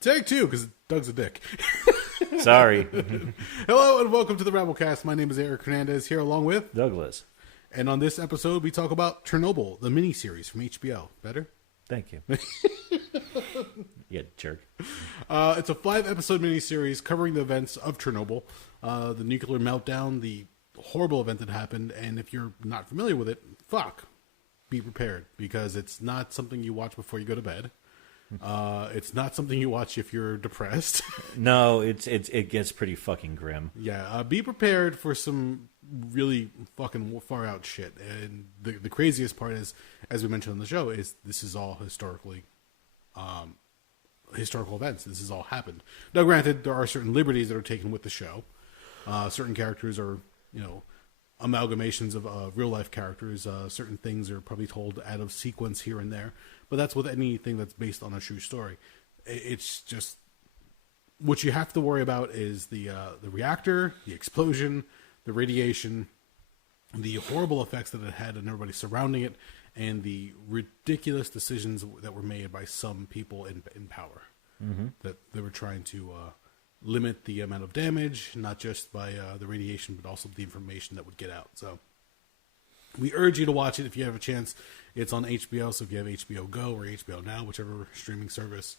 Take two, because Doug's a dick. Sorry. Hello and welcome to the Rabblecast. My name is Eric Hernandez, here along with Douglas. And on this episode, we talk about Chernobyl, the miniseries from HBO. Better? Thank you. Yeah, jerk. It's a 5-episode miniseries covering the events of Chernobyl, the nuclear meltdown, the horrible event that happened, and if you're not familiar with it, be prepared, because it's not something you watch before you go to bed. It's not something you watch if you're depressed. No, it gets pretty fucking grim. Yeah, be prepared for some really fucking far out shit. And the craziest part is, as we mentioned on the show, is this is all historical events. This has all happened. Now, granted, there are certain liberties that are taken with the show. Certain characters are, amalgamations of real life characters. Certain things are probably told out of sequence here and there. But that's with anything that's based on a true story. It's just what you have to worry about is the reactor, the explosion, the radiation, the horrible effects that it had on everybody surrounding it, and the ridiculous decisions that were made by some people in power. Mm-hmm. That they were trying to limit the amount of damage, not just by the radiation, but also the information that would get out. So we urge you to watch it if you have a chance. It's on HBO, so if you have HBO Go or HBO Now, whichever streaming service,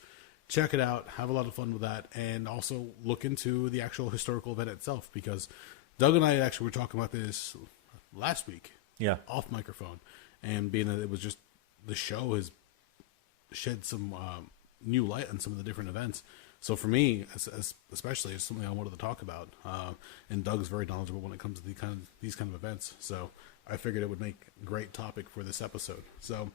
check it out. Have a lot of fun with that. And also look into the actual historical event itself, because Doug and I actually were talking about this last week. Yeah. Off microphone. And being that it was just, the show has shed some new light on some of the different events. So for me, especially, it's something I wanted to talk about. And Doug's very knowledgeable when it comes to these kind of events. So I figured it would make a great topic for this episode. So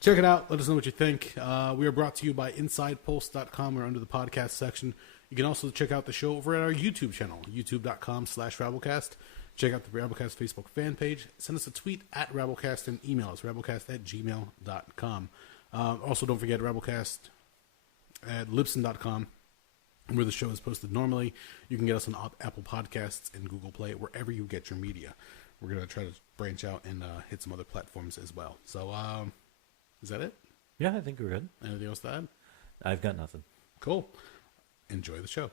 check it out. Let us know what you think. We are brought to you by InsidePulse.com or under the podcast section. You can also check out the show over at our YouTube channel, youtube.com/Rabblecast. Check out the Rabblecast Facebook fan page. Send us a tweet at Rabblecast and email us, rabblecast@gmail.com. Also, don't forget Rabblecast at Libsyn.com, where the show is posted normally. You can get us on Apple Podcasts and Google Play, wherever you get your media. We're going to try to branch out and hit some other platforms as well. So, is that it? Yeah, I think we're good. Anything else to add? I've got nothing. Cool. Enjoy the show.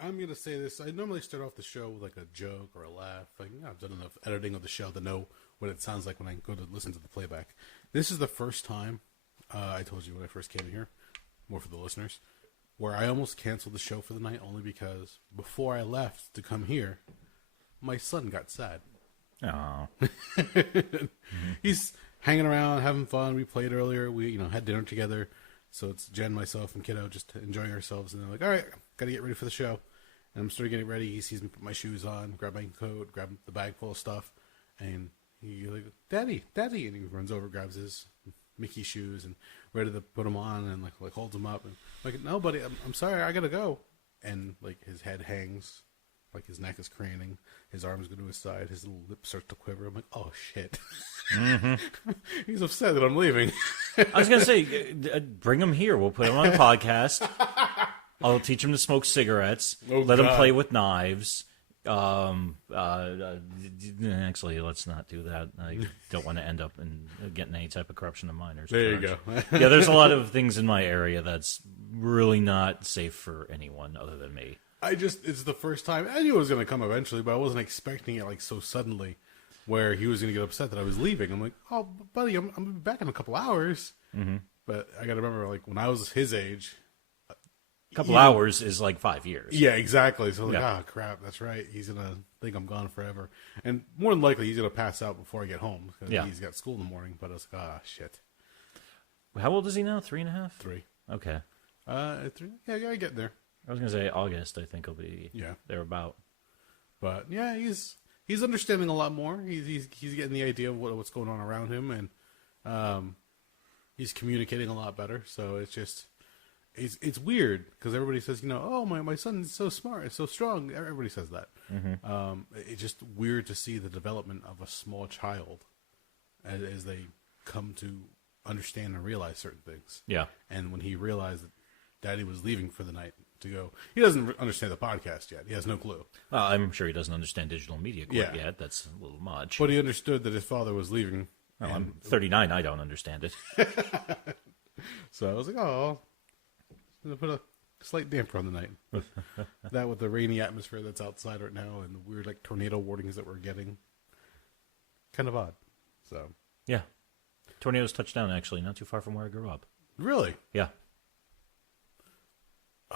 I'm going to say this. I normally start off the show with like a joke or a laugh. I've done enough editing of the show to know what it sounds like when I go to listen to the playback. This is the first time, I told you when I first came in here, more for the listeners, where I almost canceled the show for the night only because before I left to come here, my son got sad. Oh. He's hanging around, having fun. We played earlier. We had dinner together. So it's Jen, myself, and kiddo just enjoying ourselves. And they're like, all right, got to get ready for the show. And I'm starting getting ready. He sees me put my shoes on, grab my coat, grab the bag full of stuff. And he's like, Daddy. And he runs over, grabs his Mickey shoes and ready to put them on and like holds them up. And I'm like, no, buddy, I'm sorry, I got to go. And like his head hangs, like his neck is craning. His arms go to his side. His little lip starts to quiver. I'm like, oh, shit. Mm-hmm. He's upset that I'm leaving. I was going to say, bring him here. We'll put him on a podcast. I'll teach him to smoke cigarettes. Let him play with knives. Actually, let's not do that. I don't want to end up in getting any type of corruption of minors. There you go. Yeah, there's a lot of things in my area that's really not safe for anyone other than me. It's the first time. I knew it was going to come eventually, but I wasn't expecting it like so suddenly where he was going to get upset that I was leaving. I'm like, oh, buddy, I'm going to be back in a couple hours. Mm-hmm. But I got to remember, like, when I was his age. A couple hours is like 5 years. Yeah, exactly. So, like, crap, that's right. He's going to think I'm gone forever. And more than likely, he's going to pass out before I get home because he's got school in the morning. But I was like, shit. How old is he now? 3.5? 3. Okay. 3. Yeah, I get there. I was going to say August, I think he'll be thereabout. But, yeah, he's understanding a lot more. He's getting the idea of what's going on around him. And he's communicating a lot better. So it's just it's weird because everybody says, oh, my son is so smart, it's so strong. Everybody says that. It's just weird to see the development of a small child as they come to understand and realize certain things. Yeah. And when he realized that Daddy was leaving for the night to go, he doesn't understand the podcast yet. He has no clue. Well, I'm sure he doesn't understand digital media quite yet. That's a little much. But he understood that his father was leaving. Well, I'm 39. I don't understand it. So I was like, oh, I'm going to put a slight damper on the night. That with the rainy atmosphere that's outside right now and the weird tornado warnings that we're getting. Kind of odd. So yeah. Tornadoes touched down, actually, not too far from where I grew up. Really? Yeah.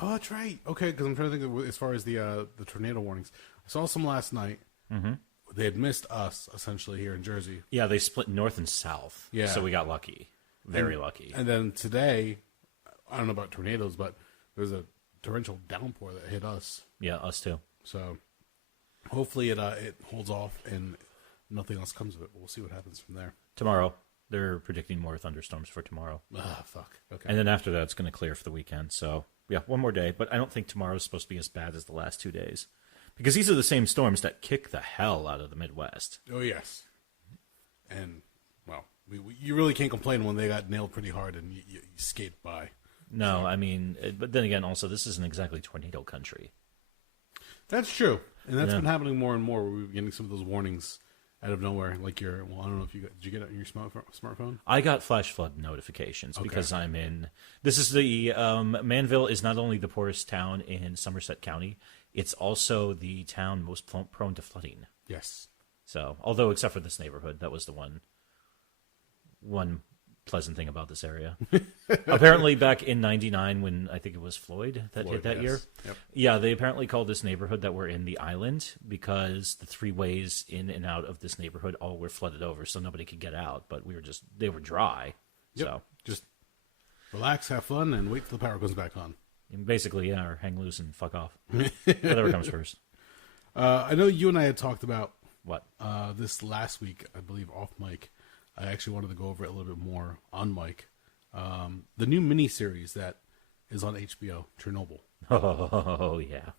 Oh, that's right. Okay, because I'm trying to think of, as far as the tornado warnings. I saw some last night. Mm-hmm. They had missed us, essentially, here in Jersey. Yeah, they split north and south. Yeah. So we got lucky. Very lucky. And then today, I don't know about tornadoes, but there's a torrential downpour that hit us. Yeah, us too. So hopefully it holds off and nothing else comes of it. We'll see what happens from there. Tomorrow. They're predicting more thunderstorms for tomorrow. Ah, fuck. Okay. And then after that, it's going to clear for the weekend. So, yeah, one more day. But I don't think tomorrow's supposed to be as bad as the last 2 days. Because these are the same storms that kick the hell out of the Midwest. Oh, yes. And, well, you really can't complain when they got nailed pretty hard and you skate by. No, I mean, but then again, also, this isn't exactly tornado country. That's true. And that's been happening more and more. We're getting some of those warnings out of nowhere, I don't know if did you get it on your smartphone? I got flash flood notifications because I'm in, this is the, Manville is not only the poorest town in Somerset County, it's also the town most prone to flooding. Yes. So, although except for this neighborhood, that was the one pleasant thing about this area. Apparently back in 99 when I think it was Floyd hit that year. Yep. Yeah, they apparently called this neighborhood that we're in the island because the 3 ways in and out of this neighborhood all were flooded over, so nobody could get out, but they were dry. Yep. So just relax, have fun, and wait till the power goes back on. And basically, yeah, or hang loose and fuck off. Whatever comes first. I know you and I had talked about what this last week, I believe, off mic. I actually wanted to go over it a little bit more on mic. The new miniseries that is on HBO, Chernobyl. Oh, yeah.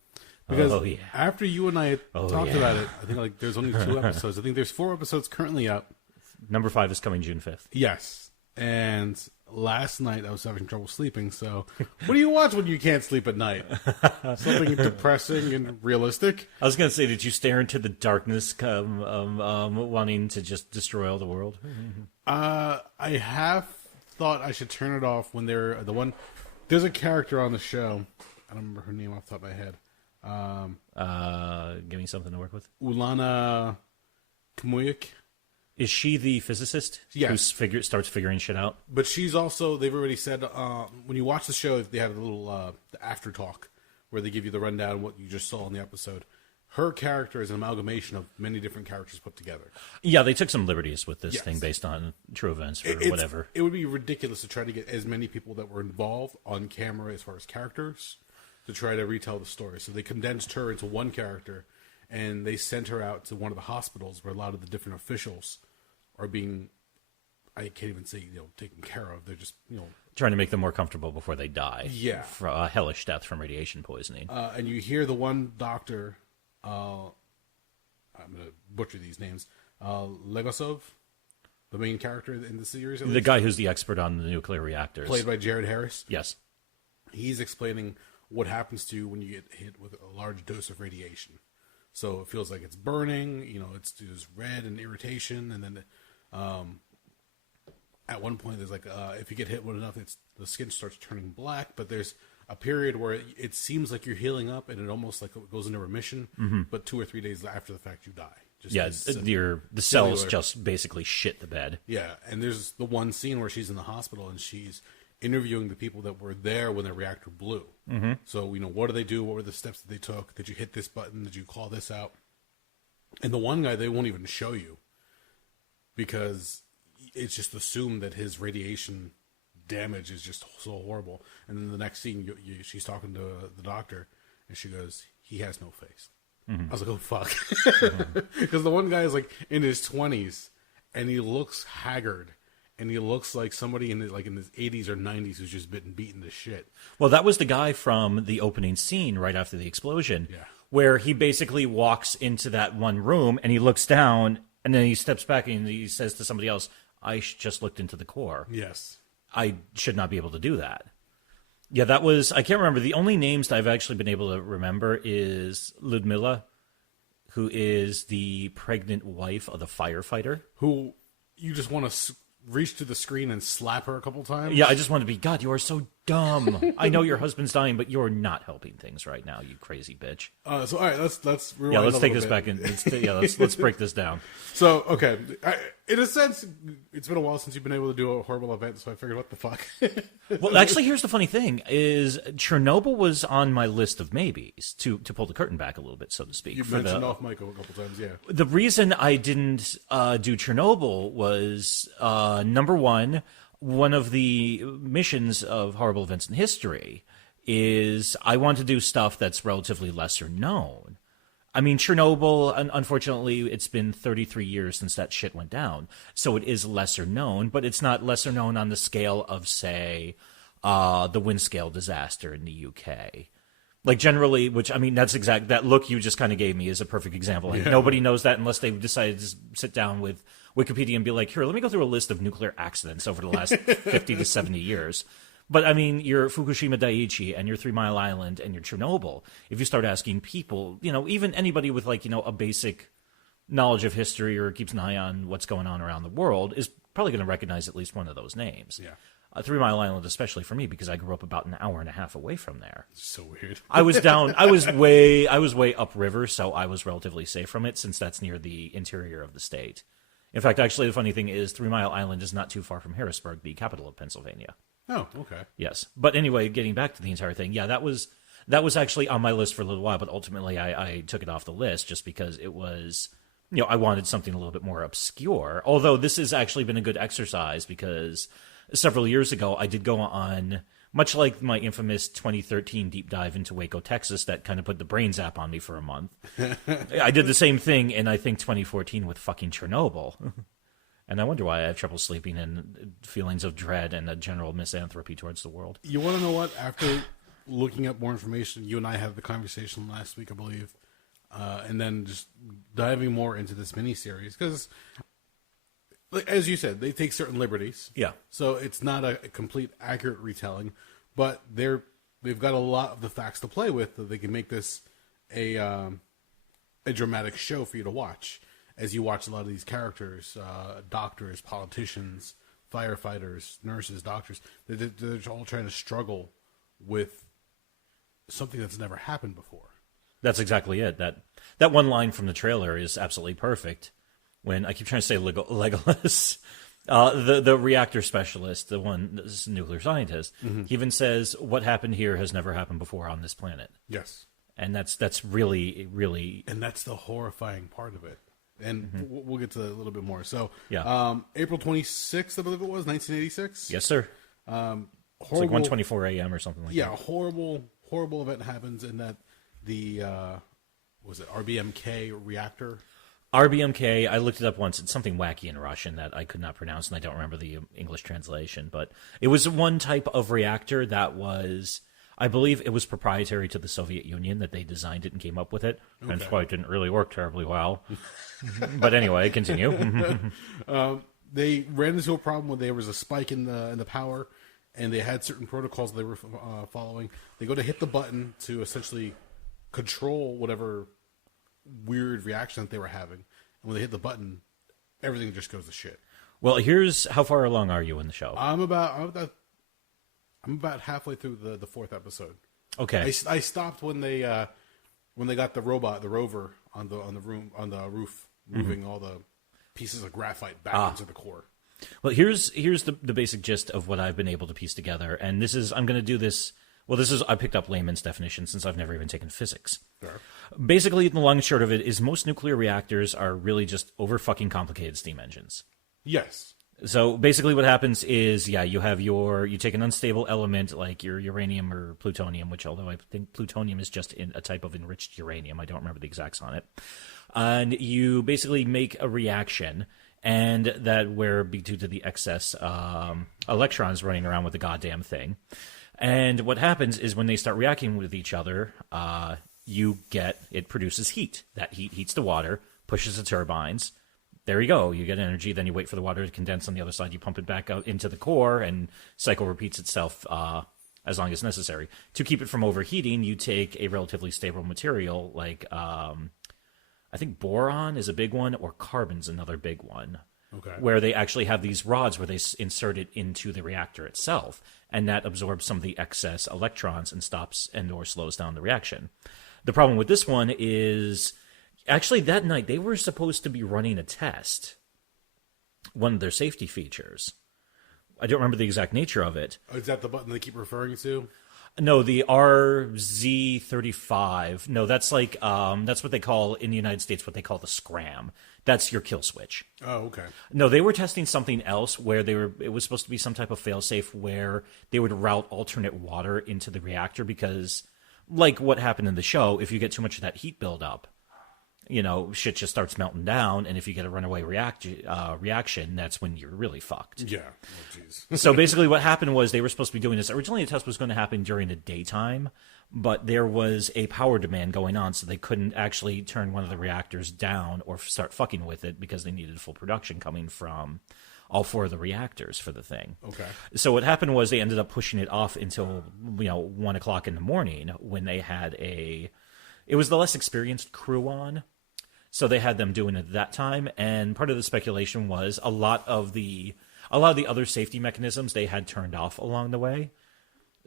Because after you and I had talked about it, I think there's only 2 episodes. I think there's 4 episodes currently out. Number 5 is coming June 5th. Yes. And last night I was having trouble sleeping, so what do you watch when you can't sleep at night? Something depressing and realistic? I was going to say, did you stare into the darkness wanting to just destroy all the world? I have thought I should turn it off when there's a character on the show. I don't remember her name off the top of my head. Give me something to work with. Lana Muk. Is she the physicist? Yes. Who starts figuring shit out? But she's also, they've already said, when you watch the show, they had a little the after talk where they give you the rundown of what you just saw in the episode. Her character is an amalgamation of many different characters put together. Yeah, they took some liberties with this thing based on true events or whatever. It would be ridiculous to try to get as many people that were involved on camera as far as characters to try to retell the story. So they condensed her into one character, and they sent her out to one of the hospitals where a lot of the different officials are being, I can't even say, taken care of. They're just, trying to make them more comfortable before they die. Yeah. For a hellish death from radiation poisoning. And you hear the one doctor, I'm going to butcher these names, Legosov, the main character in the series. The guy who's the expert on the nuclear reactors. Played by Jared Harris. Yes. He's explaining what happens to you when you get hit with a large dose of radiation. So it feels like it's burning, it's just red and irritation, and then at one point there's if you get hit with enough, the skin starts turning black, but there's a period where it seems like you're healing up, and it almost goes into remission, but 2 or 3 days after the fact you die. The cells just basically shit the bed. Yeah, and there's the one scene where she's in the hospital, and she's interviewing the people that were there when the reactor blew. Mm-hmm. So, what do they do? What were the steps that they took? Did you hit this button? Did you call this out? And the one guy, they won't even show you because it's just assumed that his radiation damage is just so horrible. And then the next scene, she's talking to the doctor, and she goes, "He has no face." Mm-hmm. I was like, "Oh, fuck." Because the one guy is in his 20s, and he looks haggard. and he looks like somebody in his 80s or 90s who's just been beaten to shit. Well, that was the guy from the opening scene right after the explosion, Yeah. where he basically walks into that one room and he looks down and then he steps back and he says to somebody else, I just looked into the core. Yes. I should not be able to do that. Yeah, that was, I can't remember. The only names that I've actually been able to remember is Ludmilla, who is the pregnant wife of the firefighter. Who you just want to reach to the screen and slap her a couple times? Yeah, I just want to be, God, you are so dumb. I know your husband's dying, but you're not helping things right now, you crazy bitch. So, all right, let's rewind. Yeah, let's take this bit. back and let's break this down. So, okay, in a sense, it's been a while since you've been able to do a horrible event, so I figured, what the fuck? Well, actually, here's the funny thing: is Chernobyl was on my list of maybes to pull the curtain back a little bit, so to speak. You mentioned off mic a couple times, yeah. The reason I didn't do Chernobyl was number one of the missions of horrible events in history is I want to do stuff that's relatively lesser known. I mean, Chernobyl, unfortunately, it's been 33 years since that shit went down. So it is lesser known, but it's not lesser known on the scale of, say, the Windscale disaster in the UK. Like, generally, which, I mean, that look you just kind of gave me is a perfect example. Like, nobody knows that unless they've decided to sit down with Wikipedia and be like, here, let me go through a list of nuclear accidents over the last 50 to 70 years. But, I mean, your Fukushima Daiichi and your 3 Mile Island and your Chernobyl, if you start asking people, even anybody with, a basic knowledge of history or keeps an eye on what's going on around the world is probably going to recognize at least one of those names. Yeah. 3 Mile Island, especially for me, because I grew up about an hour and a half away from there. So weird. I was way upriver, so I was relatively safe from it since that's near the interior of the state. In fact, actually, the funny thing is 3 Mile Island is not too far from Harrisburg, the capital of Pennsylvania. Oh, okay. Yes. But anyway, getting back to the entire thing, yeah, that was actually on my list for a little while, but ultimately I took it off the list just because it was, I wanted something a little bit more obscure. Although this has actually been a good exercise because several years ago I did go on, much like my infamous 2013 deep dive into Waco, Texas, that kind of put the brain zap on me for a month. I did the same thing in, I think, 2014 with fucking Chernobyl. And I wonder why I have trouble sleeping and feelings of dread and a general misanthropy towards the world. You want to know what? After looking up more information, you and I had the conversation last week, I believe, and then just diving more into this miniseries. Because, as you said, they take certain liberties. Yeah. So it's not a complete accurate retelling, but they've got a lot of the facts to play with. So they can make this a dramatic show for you to watch. As you watch a lot of these characters, doctors, politicians, firefighters, nurses, doctors, they're all trying to struggle with something that's never happened before. That's exactly it. That one line from the trailer is absolutely perfect. When I keep trying to say Legolas, the reactor specialist, this nuclear scientist, he even says, "What happened here has never happened before on this planet." Yes, and that's really, really, and that's the horrifying part of it. And we'll get to that a little bit more. So, yeah. April 26th, I believe it was, 1986. Yes, sir. It's like 1:24 a.m. or something like that. Yeah, horrible event happens in that the was it RBMK reactor? RBMK, I looked it up once. It's something wacky in Russian that I could not pronounce, and I don't remember the English translation. But it was one type of reactor that was, I believe it was proprietary to the Soviet Union, that they designed it and came up with it. Okay. That's why it didn't really work terribly well. But anyway, continue. They ran into a problem when there was a spike in the power, and they had certain protocols they were following. They go to hit the button to essentially control whatever weird reaction that they were having. And when they hit the button, everything just goes to shit. Well, here's how far along are you in the show? I'm about halfway through the fourth episode. Okay. I stopped when they got the rover on the roof, moving all the pieces of graphite back into the core. Well, here's the basic gist of what I've been able to piece together, and I'm going to do this. Well, I picked up layman's definition since I've never even taken physics. Sure. Basically, the long and short of it is most nuclear reactors are really just over fucking complicated steam engines. Yes. So basically what happens is, you take an unstable element like your uranium or plutonium, which although I think plutonium is just a type of enriched uranium, I don't remember the exacts on it. And you basically make a reaction, and that were due to the excess electrons running around with the goddamn thing. And what happens is when they start reacting with each other, it produces heat. That heat heats the water, pushes the turbines. There you go. You get energy. Then you wait for the water to condense on the other side. You pump it back out into the core, and cycle repeats itself as long as necessary. To keep it from overheating, you take a relatively stable material like I think boron is a big one, or carbon's another big one. Okay. Where they actually have these rods where they insert it into the reactor itself, and that absorbs some of the excess electrons and stops or slows down the reaction. The problem with this one is, actually that night they were supposed to be running a test, one of their safety features. I don't remember the exact nature of it. Oh, is that the button they keep referring to? No, the RZ35. No, that's like that's what they call in the United States what they call the scram. That's your kill switch. Oh, okay. No, they were testing something else where it was supposed to be some type of failsafe where they would route alternate water into the reactor because, like what happened in the show, if you get too much of that heat buildup, shit just starts melting down, and if you get a runaway reaction, that's when you're really fucked. Yeah. Oh, jeez. So basically what happened was they were supposed to be doing this. Originally, the test was going to happen during the daytime, but there was a power demand going on, so they couldn't actually turn one of the reactors down or start fucking with it because they needed full production coming from all 4 of the reactors for the thing. Okay. So what happened was they ended up pushing it off until 1 o'clock in the morning when they had it was the less experienced crew on. So they had them doing it at that time, and part of the speculation was a lot of the other safety mechanisms they had turned off along the way.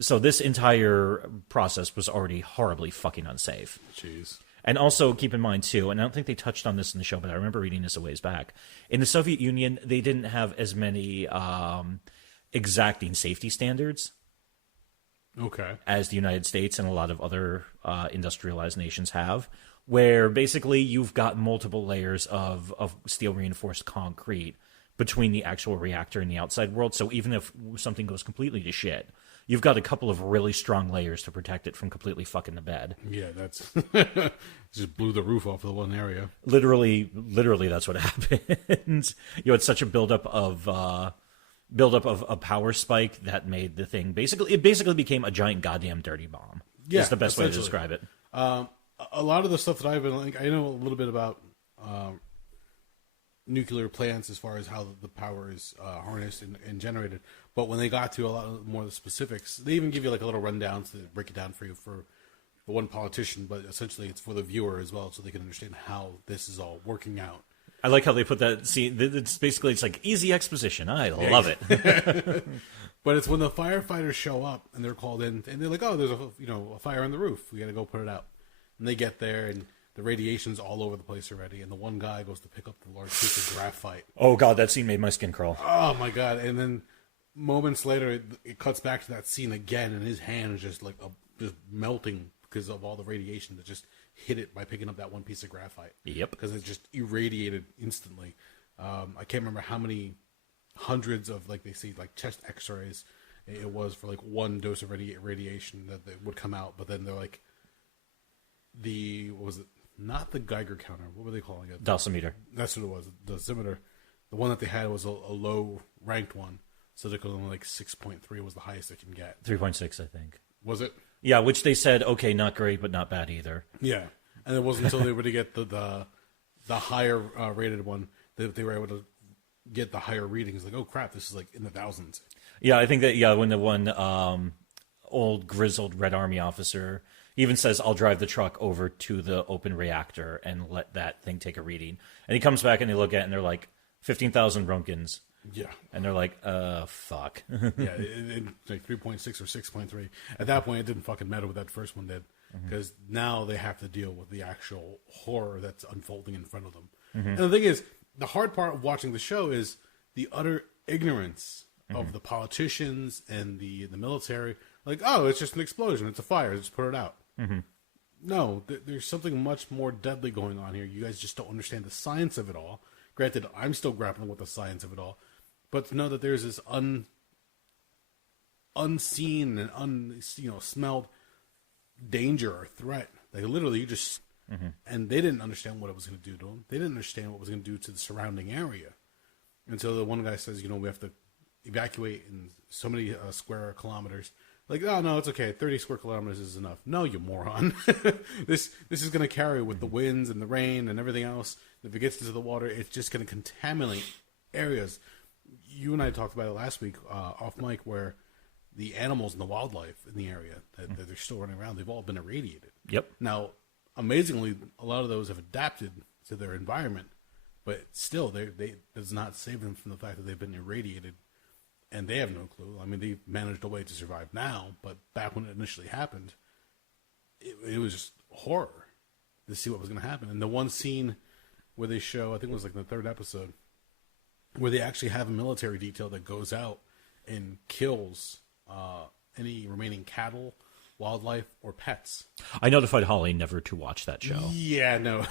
So this entire process was already horribly fucking unsafe. Jeez. And also keep in mind too, and I don't think they touched on this in the show, but I remember reading this a ways back. In the Soviet Union, they didn't have as many exacting safety standards. Okay. As the United States and a lot of other industrialized nations have, where basically you've got multiple layers of steel reinforced concrete between the actual reactor and the outside world. So even if something goes completely to shit, you've got a couple of really strong layers to protect it from completely fucking the bed. Yeah, that's just blew the roof off of the one area. Literally, that's what happened. You had such a buildup of a power spike that made the thing basically became a giant goddamn dirty bomb. Yeah, is the best way to describe it. A lot of the stuff that I've been like, I know a little bit about nuclear plants as far as how the power is harnessed and generated. But when they got to a lot more of the specifics, they even give you like a little rundown to break it down for you for the one politician. But essentially, it's for the viewer as well, so they can understand how this is all working out. I like how they put that. See, it's like easy exposition. I love it. But it's when the firefighters show up and they're called in, and they're like, "Oh, there's a fire on the roof. We got to go put it out." And they get there, and the radiation's all over the place already. And the one guy goes to pick up the large piece of graphite. Oh god, that scene made my skin crawl. Oh my god! And then moments later, it cuts back to that scene again, and his hand is just like just melting because of all the radiation that just hit it by picking up that one piece of graphite. Yep. Because it just irradiated instantly. I can't remember how many hundreds of, like, they see, like, chest x-rays it was for, like, one dose of radiation that would come out. But then they're like, what was it? Not the Geiger counter. What were they calling it? Dosimeter. That's what it was. The dosimeter. The one that they had was a low-ranked one. So they could only, like, 6.3 was the highest they can get. 3.6, I think. Was it? Yeah, which they said, okay, not great, but not bad either. Yeah. And it wasn't until they were to get the higher rated one that they were able to get the higher readings. Like, oh crap, this is like in the thousands. Yeah, I think that, when the one old grizzled Red Army officer even says, I'll drive the truck over to the open reactor and let that thing take a reading. And he comes back and they look at it and they're like, 15,000 Roentgens. Yeah. And they're like, fuck. Yeah, like 3.6 or 6.3. At that point, it didn't fucking matter what that first one did. Because now they have to deal with the actual horror that's unfolding in front of them. And the thing is, the hard part of watching the show is the utter ignorance of the politicians and the military. Like, oh, it's just an explosion. It's a fire. Just put it out. No, there's something much more deadly going on here. You guys just don't understand the science of it all. Granted, I'm still grappling with the science of it all. But to know that there's this unseen and smelled danger or threat. Like, literally, you just... And they didn't understand what it was going to do to them. They didn't understand what it was going to do to the surrounding area. And so the one guy says, we have to evacuate in so many square kilometers. Like, oh, no, it's okay. 30 square kilometers is enough. No, you moron. This is going to carry with the winds and the rain and everything else. If it gets into the water, it's just going to contaminate areas. You and I talked about it last week off mic, where the animals and the wildlife in the area that they're still running around, they've all been irradiated. Yep. Now, amazingly, a lot of those have adapted to their environment, but still, they does not save them from the fact that they've been irradiated. And they have no clue. I mean, they've managed a way to survive now, but back when it initially happened, it was just horror to see what was going to happen. And the one scene where they show, I think it was like the third episode, where they actually have a military detail that goes out and kills any remaining cattle, wildlife, or pets. I notified Holly never to watch that show. Yeah, no.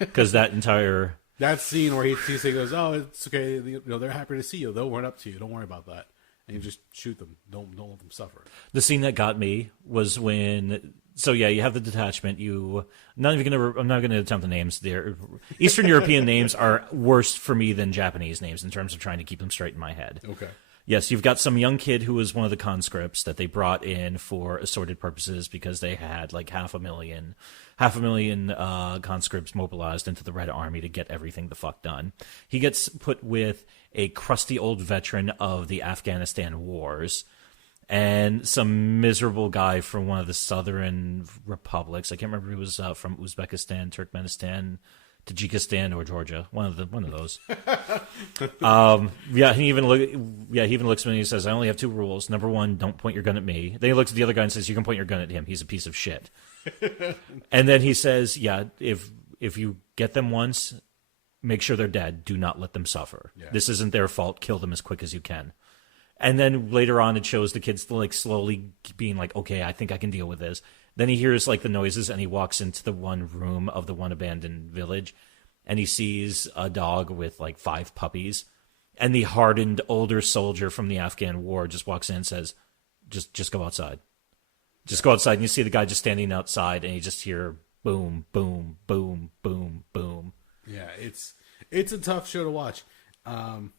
Because that entire... That scene where he goes, oh, it's okay, they're happy to see you. They'll run up to you. Don't worry about that. And you just shoot them. Don't let them suffer. The scene that got me was when... So, yeah, you have the detachment. I'm not going to attempt the names there. Eastern European names are worse for me than Japanese names in terms of trying to keep them straight in my head. Okay. Yes, you've got some young kid who was one of the conscripts that they brought in for assorted purposes because they had like half a million conscripts mobilized into the Red Army to get everything the fuck done. He gets put with a crusty old veteran of the Afghanistan wars and some miserable guy from one of the southern republics. I can't remember if he was from Uzbekistan, Turkmenistan, Tajikistan, or Georgia. One of those. He even looks at me and he says, "I only have two rules. Number one, don't point your gun at me." Then he looks at the other guy and says, "You can point your gun at him. He's a piece of shit." And then he says, "Yeah, if you get them once, make sure they're dead. Do not let them suffer. Yeah. This isn't their fault. Kill them as quick as you can." And then later on, it shows the kids like slowly being like, "Okay, I think I can deal with this." Then he hears like the noises and he walks into the one room of the one abandoned village and he sees a dog with like 5 puppies. And the hardened older soldier from the Afghan war just walks in and says, just go outside. Just go outside. And you see the guy just standing outside and you just hear boom, boom, boom, boom, boom. Yeah, it's a tough show to watch. And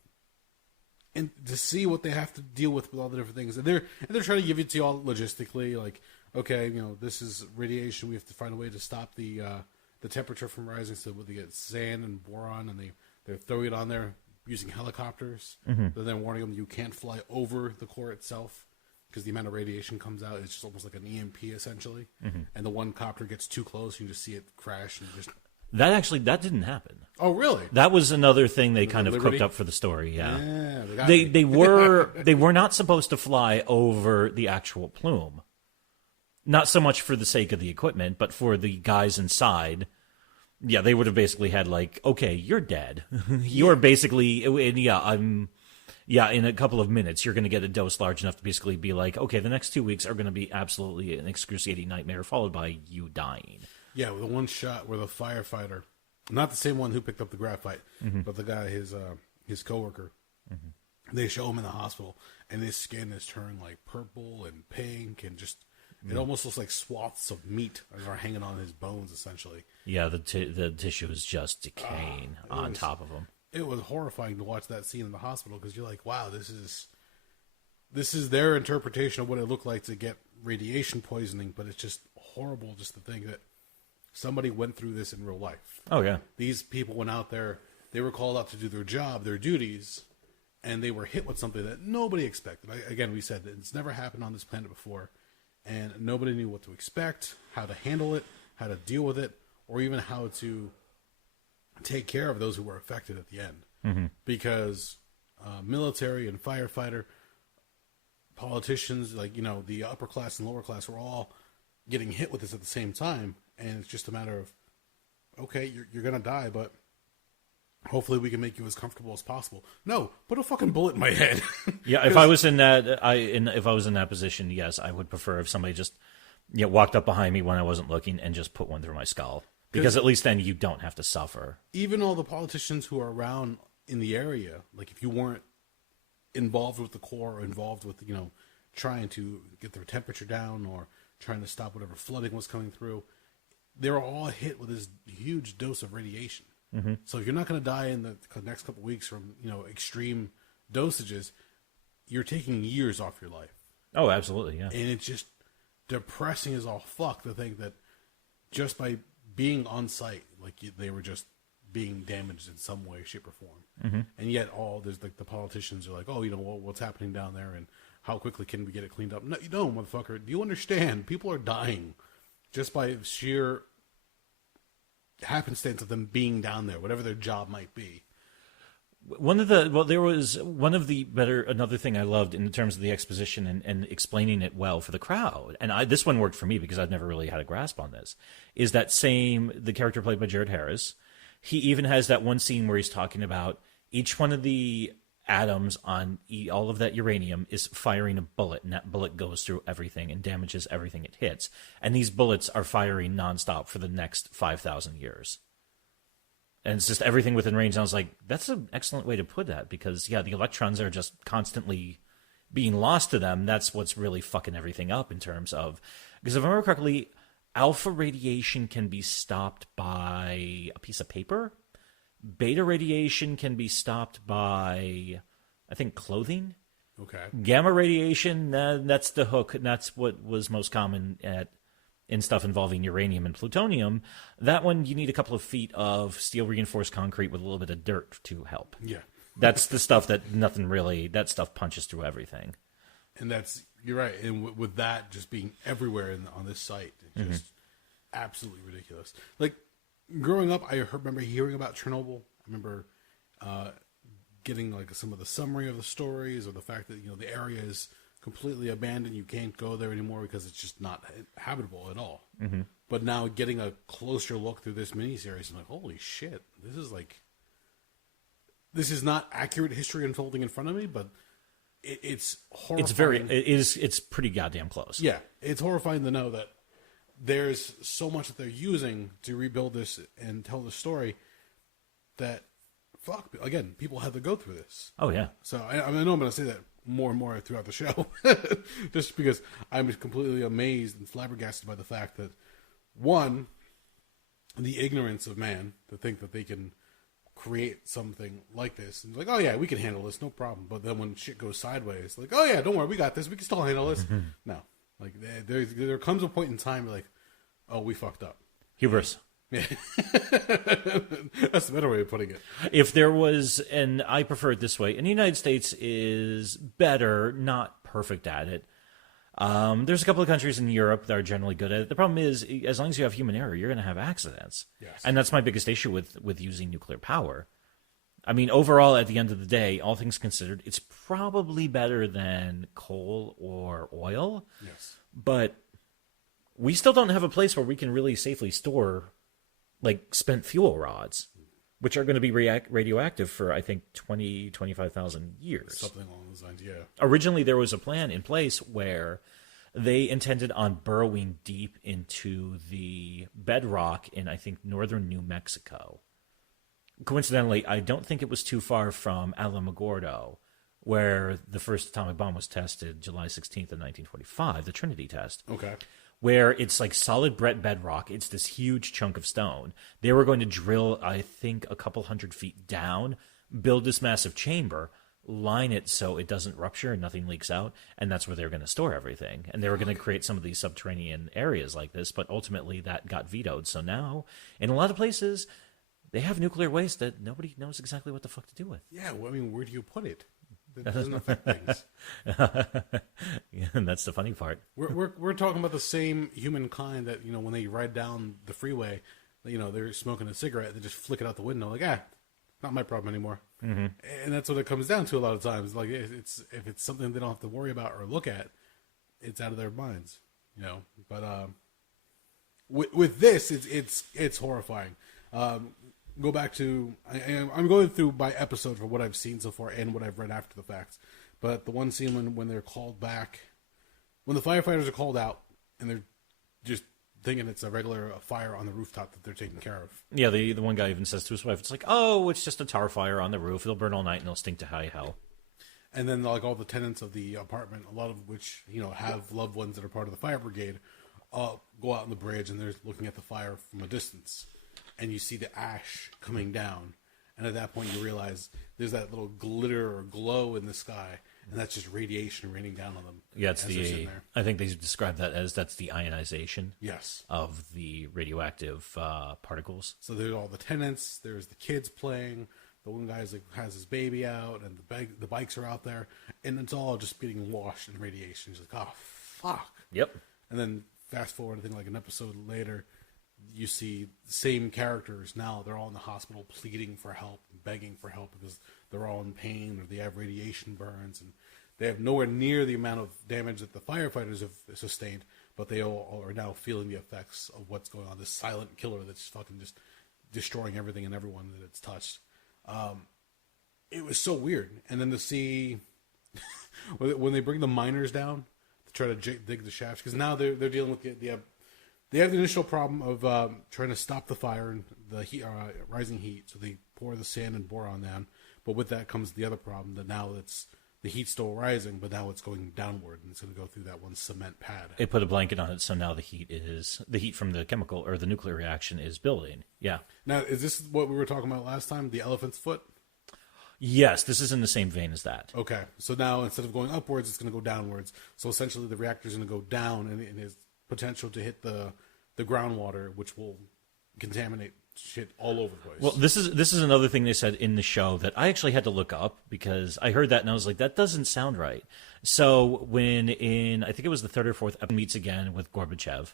to see what they have to deal with all the different things. And they're trying to give it to you all logistically, like, okay, this is radiation. We have to find a way to stop the temperature from rising. So they get sand and boron, and they're throwing it on there using helicopters. Mm-hmm. They're then warning them you can't fly over the core itself because the amount of radiation comes out. It's just almost like an EMP essentially. Mm-hmm. And the one copter gets too close, you just see it crash and just. That didn't happen. Oh, really? That was another thing they kind of cooked up for the story. Yeah, they were not supposed to fly over the actual plume. Not so much for the sake of the equipment, but for the guys inside. Yeah, they would have basically had like, okay, you're dead. You're basically, in a couple of minutes, you're going to get a dose large enough to basically be like, okay, the next 2 weeks are going to be absolutely an excruciating nightmare, followed by you dying. Yeah, with the one shot where the firefighter, not the same one who picked up the graphite, mm-hmm. but the guy, his coworker, mm-hmm. they show him in the hospital, and his skin is turning like purple and pink, and just it almost looks like swaths of meat are hanging on his bones, essentially. Yeah, the tissue is just decaying on top of him. It was horrifying to watch that scene in the hospital because you're like, wow, this is their interpretation of what it looked like to get radiation poisoning, but it's just horrible just to think that somebody went through this in real life. Oh, yeah. These people went out there, they were called out to do their job, their duties, and they were hit with something that nobody expected. Again, we said that it's never happened on this planet before, and nobody knew what to expect, how to handle it, how to deal with it, or even how to take care of those who were affected at the end. Mm-hmm. Because military and firefighter, politicians, the upper class and lower class were all getting hit with this at the same time. And it's just a matter of, okay, you're going to die, but hopefully we can make you as comfortable as possible. No, put a fucking bullet in my head. Yeah, if I was in that position, yes, I would prefer if somebody just walked up behind me when I wasn't looking and just put one through my skull. Because at least then you don't have to suffer. Even all the politicians who are around in the area, like if you weren't involved with the Corps or involved with, trying to get their temperature down or trying to stop whatever flooding was coming through, they were all hit with this huge dose of radiation. So if you're not going to die in the next couple weeks from extreme dosages, you're taking years off your life. Oh, absolutely, yeah. And it's just depressing as all fuck to think that just by being on site, like they were just being damaged in some way, shape, or form. And yet there's like the politicians are like, oh, what's happening down there and how quickly can we get it cleaned up? No, you don't, motherfucker. Do you understand? People are dying just by sheer happenstance of them being down there, whatever their job might be. Another thing I loved in terms of the exposition and explaining it well for the crowd, and this one worked for me because I've never really had a grasp on this, is the character played by Jared Harris. He even has that one scene where he's talking about each one of the atoms on all of that uranium is firing a bullet, and that bullet goes through everything and damages everything it hits. And these bullets are firing nonstop for the next 5,000 years. And it's just everything within range. And I was like, that's an excellent way to put that, because, the electrons are just constantly being lost to them. That's what's really fucking everything up in terms of... Because if I remember correctly, alpha radiation can be stopped by a piece of paper. Beta radiation can be stopped by, I think, clothing. Okay. Gamma radiation, that's the hook. And that's what was most common in stuff involving uranium and plutonium. That one, you need a couple of feet of steel-reinforced concrete with a little bit of dirt to help. Yeah. That's the stuff that that stuff punches through everything. And you're right. And with that just being everywhere on this site, it's just absolutely ridiculous. Like, growing up, I remember hearing about Chernobyl. I remember getting like some of the summary of the stories, or the fact that the area is completely abandoned. You can't go there anymore because it's just not habitable at all. But now getting a closer look through this miniseries, I'm like, holy shit, this is not accurate history unfolding in front of me, but it's horrifying. It's pretty goddamn close. Yeah, it's horrifying to know that there's so much that they're using to rebuild this and tell the story that, again, people have to go through this. Oh, yeah. So I know I'm going to say that more and more throughout the show, just because I'm completely amazed and flabbergasted by the fact that, one, the ignorance of man to think that they can create something like this. And like, oh, yeah, we can handle this, no problem. But then when shit goes sideways, like, oh, yeah, don't worry, we got this. We can still handle this. No. Like, there comes a point in time like, oh, we fucked up. Hubris. Yeah. That's the better way of putting it. If there was, and I prefer it this way, and the United States is better, not perfect at it. There's a couple of countries in Europe that are generally good at it. The problem is, as long as you have human error, you're going to have accidents. Yes. And that's my biggest issue with using nuclear power. I mean, overall, at the end of the day, all things considered, it's probably better than coal or oil. Yes. But we still don't have a place where we can really safely store, like, spent fuel rods, which are going to be radioactive for, I think, 25,000 years. Something along those lines, yeah. Originally, there was a plan in place where they intended on burrowing deep into the bedrock in, I think, northern New Mexico. Coincidentally, I don't think it was too far from Alamogordo, where the first atomic bomb was tested July 16th of 1945, the Trinity test. Okay. Where it's like solid bedrock. It's this huge chunk of stone. They were going to drill, I think, a couple 100 feet down, build this massive chamber, line it so it doesn't rupture and nothing leaks out, and that's where they're going to store everything. And they were going to create some of these subterranean areas like this, but ultimately that got vetoed. So now, in a lot of places, they have nuclear waste that nobody knows exactly what the fuck to do with. Yeah, well, I mean, where do you put it? That doesn't affect things. Yeah, and that's the funny part. We're talking about the same humankind that, when they ride down the freeway, they're smoking a cigarette, they just flick it out the window, like, not my problem anymore. Mm-hmm. And that's what it comes down to a lot of times. Like, if it's something they don't have to worry about or look at, it's out of their minds. But with this, it's horrifying. Go back to, I'm going through by episode for what I've seen so far and what I've read after the facts. But the one scene when they're called back, when the firefighters are called out and they're just thinking it's a regular fire on the rooftop that they're taking care of. Yeah, the one guy even says to his wife, it's like, oh, it's just a tar fire on the roof. It'll burn all night and it'll stink to high hell. And then like all the tenants of the apartment, a lot of which, have loved ones that are part of the fire brigade, go out on the bridge and they're looking at the fire from a distance. and you see the ash coming down. And at that point, you realize there's that little glitter or glow in the sky, and that's just radiation raining down on them. Yeah, it's I think they describe that as that's the ionization. Yes. Of the radioactive particles. So there's all the tenants. There's the kids playing. The one guy's like has his baby out, and the bikes are out there, and it's all just getting washed in radiation. He's like, oh fuck. Yep. And then fast forward, I think like an episode later, you see the same characters now. They're all in the hospital pleading for help, begging for help because they're all in pain or they have radiation burns, and they have nowhere near the amount of damage that the firefighters have sustained, but they all are now feeling the effects of what's going on. This silent killer that's fucking just destroying everything and everyone that it's touched. It was so weird. And then to see when they bring the miners down to try to dig the shafts, because now they're dealing with they have the initial problem of trying to stop the fire and the heat, rising heat. So they pour the sand and boron down, but with that comes the other problem that now the heat's still rising, but now it's going downward, and it's going to go through that one cement pad. They put a blanket on it, so now the heat from the chemical or the nuclear reaction is building. Yeah. Now, is this what we were talking about last time? The elephant's foot? Yes, this is in the same vein as that. Okay, so now instead of going upwards, it's going to go downwards. So essentially, the reactor is going to go down, and it has potential to hit the groundwater, which will contaminate shit all over the place. Well, this is another thing they said in the show that I actually had to look up because I heard that and I was like, that doesn't sound right. So when I think it was the third or fourth episode, meets again with Gorbachev.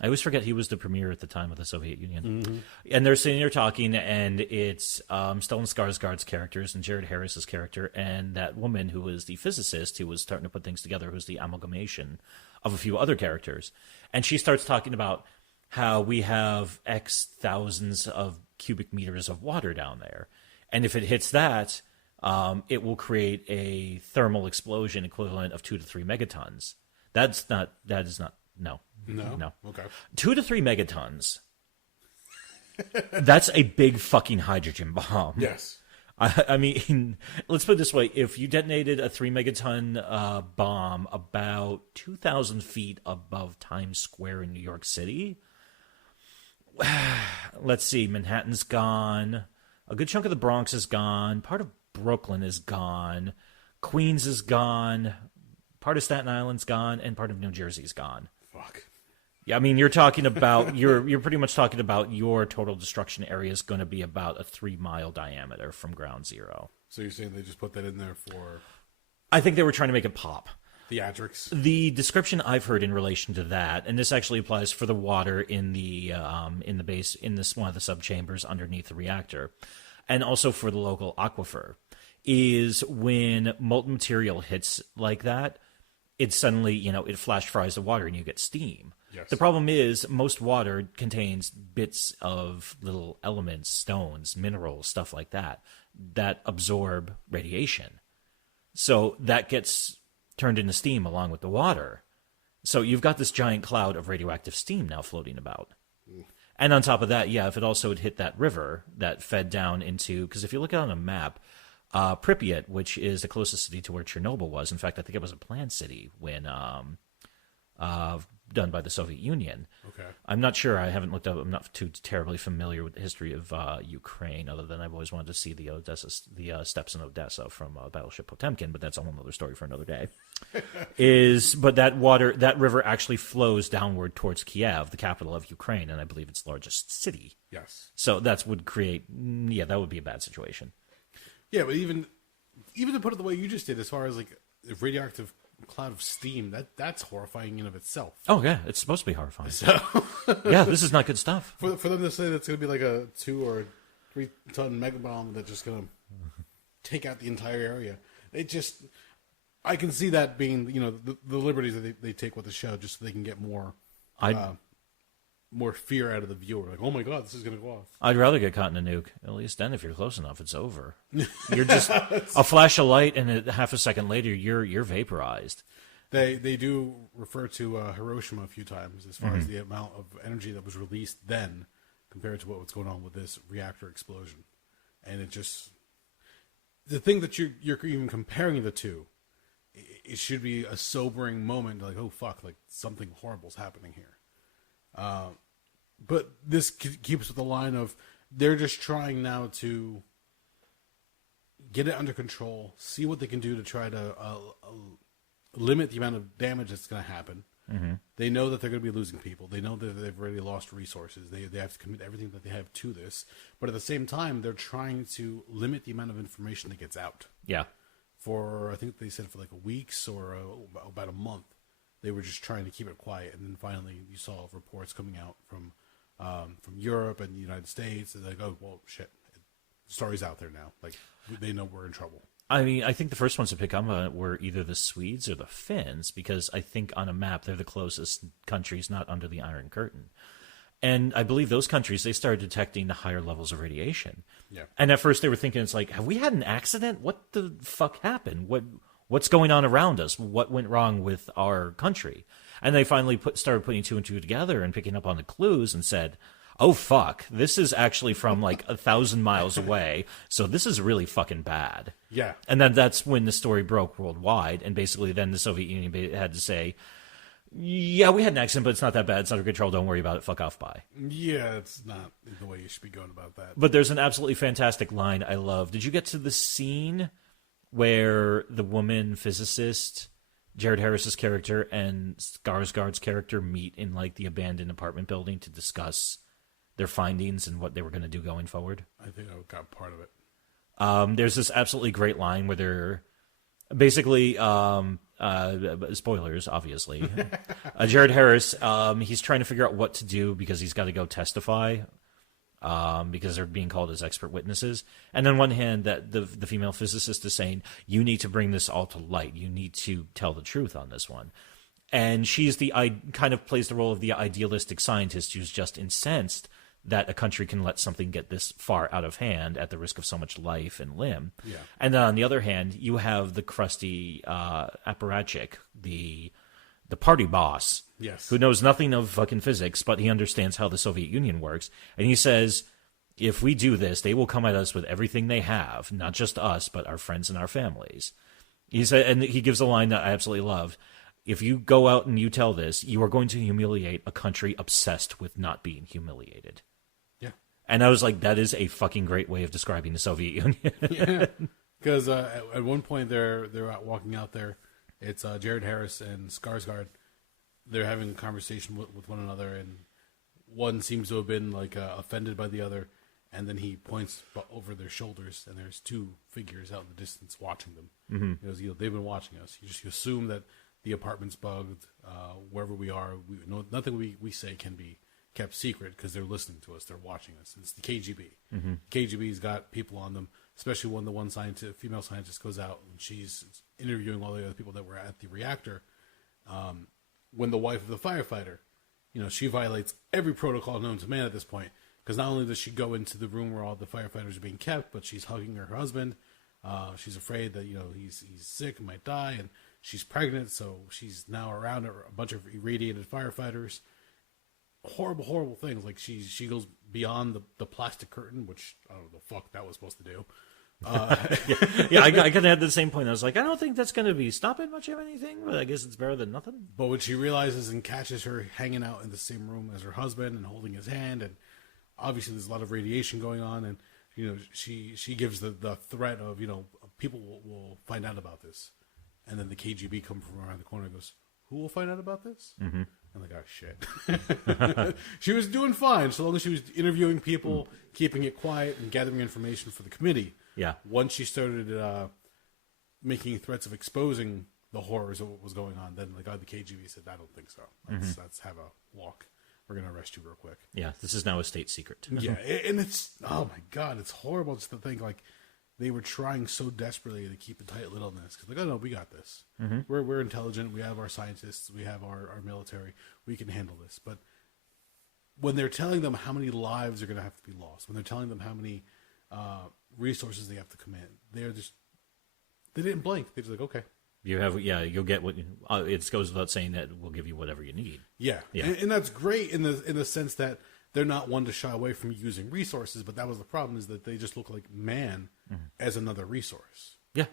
I always forget he was the premier at the time of the Soviet Union. Mm-hmm. And they're sitting there talking, and it's Stellan Skarsgård's characters and Jared Harris's character and that woman who was the physicist who was starting to put things together, who's the amalgamation of a few other characters. And she starts talking about how we have X thousands of cubic meters of water down there. And if it hits that, it will create a thermal explosion equivalent of 2 to 3 megatons. No. Okay. 2 to 3 megatons. That's a big fucking hydrogen bomb. Yes. I mean, let's put it this way. If you detonated a 3 megaton bomb about 2,000 feet above Times Square in New York City, let's see, Manhattan's gone. A good chunk of the Bronx is gone. Part of Brooklyn is gone. Queens is gone. Part of Staten Island's gone. And part of New Jersey's gone. Fuck. Yeah, I mean, you're talking about you're pretty much talking about your total destruction area is going to be about a 3-mile diameter from ground zero. So you're saying they just put that in there for? I think they were trying to make it pop. Theatrics. The description I've heard in relation to that, and this actually applies for the water in the base in this one of the subchambers underneath the reactor, and also for the local aquifer, is when molten material hits like that, it suddenly it flash fries the water and you get steam. Yes. The problem is most water contains bits of little elements, stones, minerals, stuff like that absorb radiation. So that gets turned into steam along with the water. So you've got this giant cloud of radioactive steam now floating about. And on top of that, if it also had hit that river that fed down into, because if you look on a map, Pripyat, which is the closest city to where Chernobyl was, in fact, I think it was a planned city when done by the Soviet Union. Okay. I'm not sure. I haven't looked up. I'm not too terribly familiar with the history of Ukraine, other than I've always wanted to see the steps in Odessa from Battleship Potemkin, but that's a whole other story for another day. But that river actually flows downward towards Kiev, the capital of Ukraine, and I believe its largest city. Yes. So that would create, that would be a bad situation. Yeah, but even to put it the way you just did, as far as like a radioactive cloud of steam, that's horrifying in of itself. Oh yeah, it's supposed to be horrifying. So yeah, this is not good stuff. For them to say that's going to be like a 2 or 3 ton mega bomb that's just going to take out the entire area, I can see that being the liberties that they take with the show just so they can get more fear out of the viewer. Like, oh my god, this is going to go off. I'd rather get caught in a nuke. At least then, if you're close enough, it's over. You're just a flash of light, and half a second later, you're vaporized. They do refer to Hiroshima a few times as far as the amount of energy that was released then compared to what was going on with this reactor explosion. And it just, the thing that you're even comparing the two, it should be a sobering moment. Like, oh fuck, like something horrible's happening here. But this keeps with the line of they're just trying now to get it under control, see what they can do to try to limit the amount of damage that's going to happen. Mm-hmm. They know that they're going to be losing people. They know that they've already lost resources. They have to commit everything that they have to this. But at the same time, they're trying to limit the amount of information that gets out. Yeah. For, I think they said for like weeks or about a month, they were just trying to keep it quiet. And then finally, you saw reports coming out from Europe and the United States. And like, oh, well, shit. The story's out there now. Like, they know we're in trouble. I mean, I think the first ones to pick up on it were either the Swedes or the Finns, because I think on a map they're the closest countries not under the Iron Curtain. And I believe those countries, they started detecting the higher levels of radiation. Yeah. And at first they were thinking, it's like, have we had an accident? What the fuck happened? What's going on around us? What went wrong with our country? And they finally started putting two and two together and picking up on the clues and said, oh, fuck, this is actually from like 1,000 miles away, so this is really fucking bad. Yeah. And then that's when the story broke worldwide, and basically then the Soviet Union had to say, yeah, we had an accident, but it's not that bad, it's under control, don't worry about it, fuck off, bye. Yeah, it's not the way you should be going about that. But there's an absolutely fantastic line I love. Did you get to the scene where the woman physicist, Jared Harris's character, and Skarsgård's character meet in like the abandoned apartment building to discuss their findings and what they were going to do going forward? I think I got part of it. There's this absolutely great line where they're basically, spoilers, obviously. Jared Harris, he's trying to figure out what to do because he's got to go testify because they're being called as expert witnesses. And on one hand, that the female physicist is saying, you need to bring this all to light. You need to tell the truth on this one. And she's kind of plays the role of the idealistic scientist who's just incensed that a country can let something get this far out of hand at the risk of so much life and limb. Yeah. And then on the other hand, you have the crusty apparatchik, the party boss, yes, who knows nothing of fucking physics, but he understands how the Soviet Union works. And he says, if we do this, they will come at us with everything they have, not just us, but our friends and our families. He said, and he gives a line that I absolutely loved. If you go out and you tell this, you are going to humiliate a country obsessed with not being humiliated. Yeah. And I was like, that is a fucking great way of describing the Soviet Union. Yeah. Because at one point they're out walking out there. It's Jared Harris and Skarsgård. They're having a conversation with one another, and one seems to have been like offended by the other, and then he points over their shoulders, and there's two figures out in the distance watching them. Mm-hmm. He goes, they've been watching us. You assume that the apartment's bugged, wherever we are. Nothing we say can be kept secret because they're listening to us. They're watching us. It's the KGB. Mm-hmm. KGB's got people on them, especially when the one female scientist goes out and she's interviewing all the other people that were at the reactor. When the wife of the firefighter, she violates every protocol known to man at this point, because not only does she go into the room where all the firefighters are being kept, but she's hugging her husband. She's afraid that he's sick and might die, and she's pregnant, so she's now around a bunch of irradiated firefighters. Horrible, horrible things. Like she goes beyond the plastic curtain, which I don't know the fuck that was supposed to do. Yeah, I kind of had the same point. I was like, I don't think that's going to be stopping much of anything, but I guess it's better than nothing. But when she realizes and catches her hanging out in the same room as her husband and holding his hand, and obviously there's a lot of radiation going on, and she gives the threat of people will find out about this, and then the KGB come from around the corner and goes, who will find out about this? Mm-hmm. I'm like, oh shit. She was doing fine so long as she was interviewing people, keeping it quiet, and gathering information for the committee. Yeah. Once she started making threats of exposing the horrors of what was going on, then the KGB said, I don't think so. Let's have a walk. We're going to arrest you real quick. Yeah, this is now a state secret. Yeah, and it's, oh my God, it's horrible just to think they were trying so desperately to keep a tight lid on this. Because oh no, we got this. Mm-hmm. We're intelligent. We have our scientists. We have our military. We can handle this. But when they're telling them how many lives are going to have to be lost, when they're telling them how many resources they have to commit, they didn't blink. They're just like, okay. You'll get what it goes without saying that we'll give you whatever you need. Yeah. And that's great in the sense that they're not one to shy away from using resources, but that was the problem, is that they just look like man as another resource. Yeah.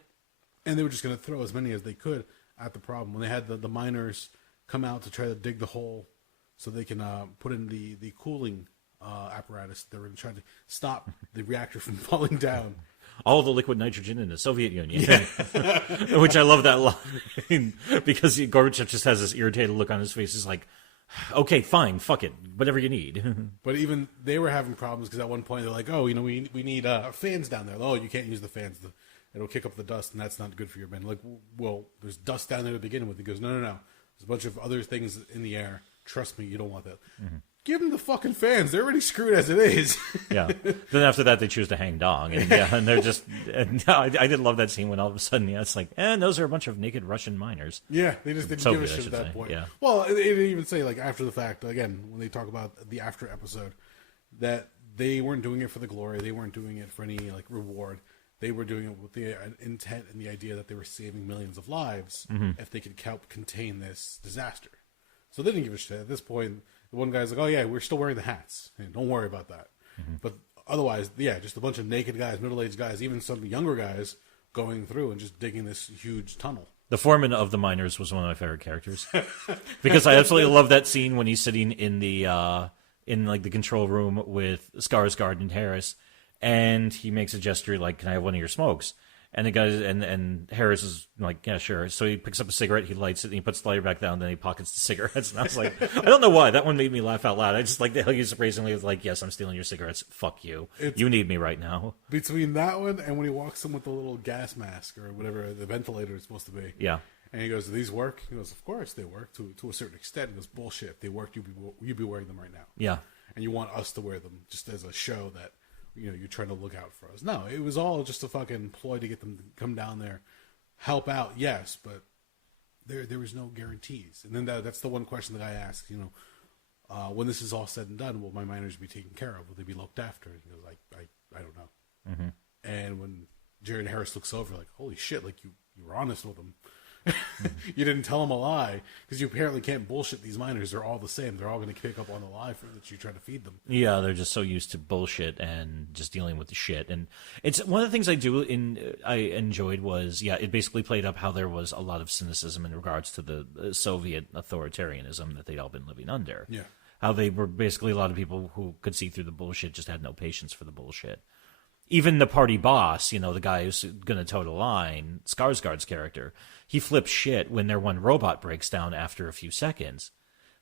And they were just going to throw as many as they could at the problem. When they had the miners come out to try to dig the hole so they can put in the cooling apparatus. They were going to try to stop the reactor from falling down. All the liquid nitrogen in the Soviet Union. Yeah. Which I love that line. Because Gorbachev just has this irritated look on his face. He's like, okay, fine, fuck it. Whatever you need. But even they were having problems because at one point they're like, oh, we need fans down there. Oh, you can't use the fans. It'll kick up the dust, and that's not good for your men. Like, well, there's dust down there to begin with. He goes, no. There's a bunch of other things in the air. Trust me, you don't want that. Mm-hmm. Give them the fucking fans. They're already screwed as it is. Yeah. Then after that, they choose to hang dong. And they're just... And I did love that scene when all of a sudden, it's like, those are a bunch of naked Russian miners. Yeah, they just didn't give a shit at that point. Yeah. Well, it didn't even say, like, after the fact, again, when they talk about the after episode, that they weren't doing it for the glory. They weren't doing it for any, like, reward. They were doing it with the intent and the idea that they were saving millions of lives if they could help contain this disaster. So they didn't give a shit. At this point, the one guy's like, oh, yeah, we're still wearing the hats. Hey, don't worry about that. Mm-hmm. But otherwise, yeah, just a bunch of naked guys, middle-aged guys, even some younger guys going through and just digging this huge tunnel. The foreman of the miners was one of my favorite characters. Because I absolutely love that scene when he's sitting in the the control room with Skarsgård and Harris. And he makes a gesture like, can I have one of your smokes? And the guy, and Harris is like, yeah, sure. So he picks up a cigarette, he lights it, and he puts the lighter back down, then he pockets the cigarettes. And I was like, I don't know why. That one made me laugh out loud. I just like how he's surprisingly like, yes, I'm stealing your cigarettes. Fuck you. You need me right now. Between that one and when he walks in with the little gas mask or whatever the ventilator is supposed to be. Yeah. And he goes, do these work? He goes, of course they work to a certain extent. He goes, bullshit. If they worked, you'd be wearing them right now. Yeah. And you want us to wear them just as a show that, you're trying to look out for us. No, it was all just a fucking ploy to get them to come down there, help out, yes, but there was no guarantees. And then that's the one question that I asked, when this is all said and done, will my miners be taken care of? Will they be looked after? And he goes, I don't know. Mm-hmm. And when Jared Harris looks over, like, holy shit, like you were honest with them. You didn't tell them a lie because you apparently can't bullshit these miners. They're all the same. They're all going to pick up on the lie that you try to feed them. Yeah, they're just so used to bullshit and just dealing with the shit. And it's one of the things I enjoyed was, it basically played up how there was a lot of cynicism in regards to the Soviet authoritarianism that they'd all been living under. Yeah, how they were basically a lot of people who could see through the bullshit just had no patience for the bullshit. Even the party boss, the guy who's going to toe the line, Skarsgård's character, he flips shit when their one robot breaks down after a few seconds.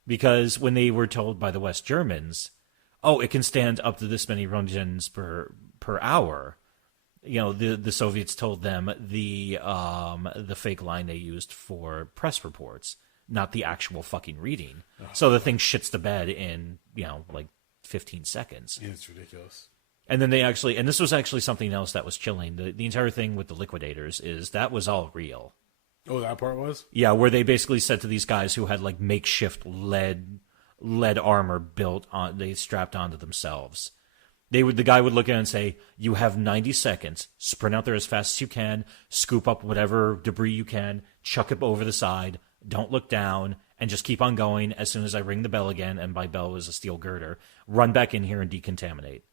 Because when they were told by the West Germans, it can stand up to this many roentgens per hour, the Soviets told them the fake line they used for press reports, not the actual fucking reading. Oh. So the thing shits the bed in, 15 seconds. Yeah, it's ridiculous. And then and this was actually something else that was chilling. The entire thing with the liquidators is that was all real. Oh, that part was? Yeah, where they basically said to these guys who had like makeshift lead armor they strapped onto themselves. The guy would look at it and say, you have 90 seconds, sprint out there as fast as you can, scoop up whatever debris you can, chuck it over the side, don't look down, and just keep on going. As soon as I ring the bell again, and my bell was a steel girder, run back in here and decontaminate.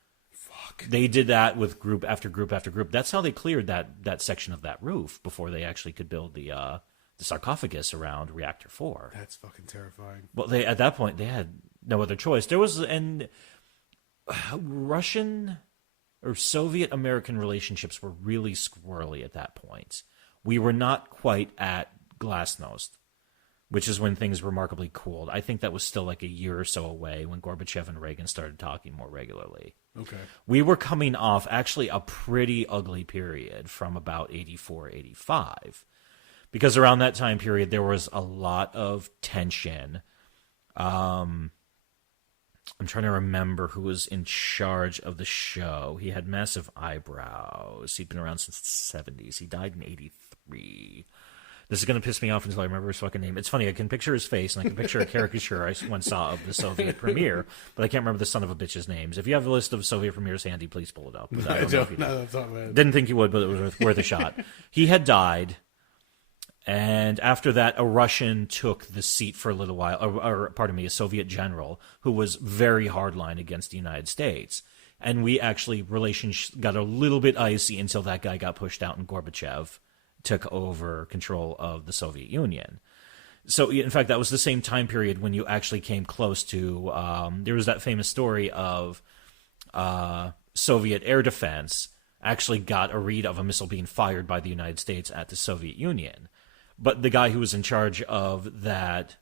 They did that with group after group after group. That's how they cleared that section of that roof before they actually could build the sarcophagus around Reactor 4. That's fucking terrifying. Well, at that point, they had no other choice. There was Russian or Soviet-American relationships were really squirrely at that point. We were not quite at Glasnost, which is when things remarkably cooled. I think that was still like a year or so away when Gorbachev and Reagan started talking more regularly. Okay. We were coming off actually a pretty ugly period from about 84, 85. Because around that time period, there was a lot of tension. I'm trying to remember who was in charge of the show. He had massive eyebrows. He'd been around since the 70s. He died in 83. This is going to piss me off until I remember his fucking name. It's funny, I can picture his face, and I can picture a caricature I once saw of the Soviet premier, but I can't remember the son of a bitch's names. If you have a list of Soviet premiers handy, please pull it up. I don't know. That's not bad. Didn't think you would, but it was worth a shot. He had died, and after that, a Russian took the seat for a little while, or pardon me, a Soviet general who was very hardline against the United States. And we actually, relations got a little bit icy until that guy got pushed out and Gorbachev took over control of the Soviet Union. So, in fact, that was the same time period when you actually came close to. There was that famous story of Soviet air defense actually got a read of a missile being fired by the United States at the Soviet Union. But the guy who was in charge of that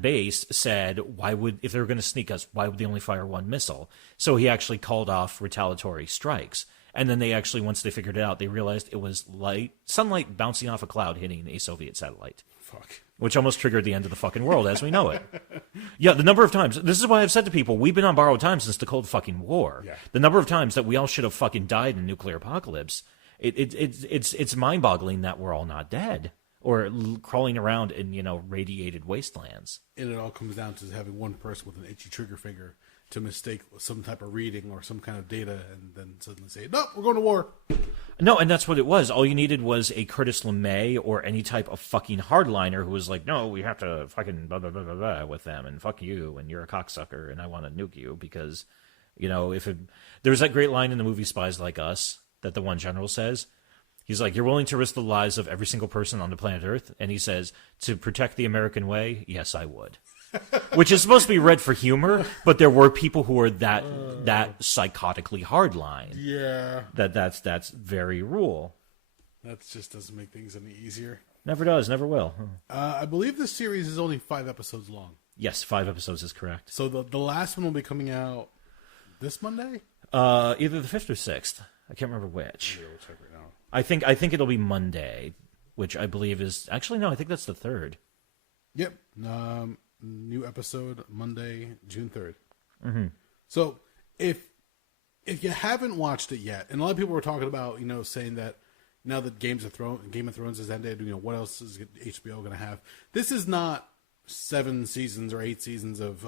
base said, if they were going to sneak us, why would they only fire one missile? So he actually called off retaliatory strikes. And then they actually, once they figured it out, they realized it was sunlight bouncing off a cloud hitting a Soviet satellite. Fuck. Which almost triggered the end of the fucking world as we know it. Yeah, the number of times. This is why I've said to people, we've been on borrowed time since the Cold fucking War. Yeah. The number of times that we all should have fucking died in a nuclear apocalypse, it's mind-boggling that we're all not dead. Or crawling around in, radiated wastelands. And it all comes down to having one person with an itchy trigger finger to mistake some type of reading or some kind of data and then suddenly say, no, we're going to war. No, and that's what it was. All you needed was a Curtis LeMay or any type of fucking hardliner who was like, no, we have to fucking blah, blah, blah, blah, blah with them, and fuck you, and you're a cocksucker, and I want to nuke you because, there's that great line in the movie Spies Like Us that the one general says. He's like, you're willing to risk the lives of every single person on the planet Earth? And he says, to protect the American way, yes, I would. Which is supposed to be read for humor, but there were people who were that psychotically hardline. Yeah. That's very rule. That just doesn't make things any easier. Never does, never will. I believe this series is only 5 episodes long. Yes, 5 episodes is correct. So the last one will be coming out this Monday? Either the 5th or 6th. I can't remember which. We'll check right now. I think it'll be Monday, which I believe is... Actually, no, I think that's the 3rd. Yep. New episode Monday, June 3rd. Mm-hmm. So, if you haven't watched it yet, and a lot of people were talking about, saying that now that Game of Thrones has ended, what else is HBO going to have? This is not 7 seasons or 8 seasons of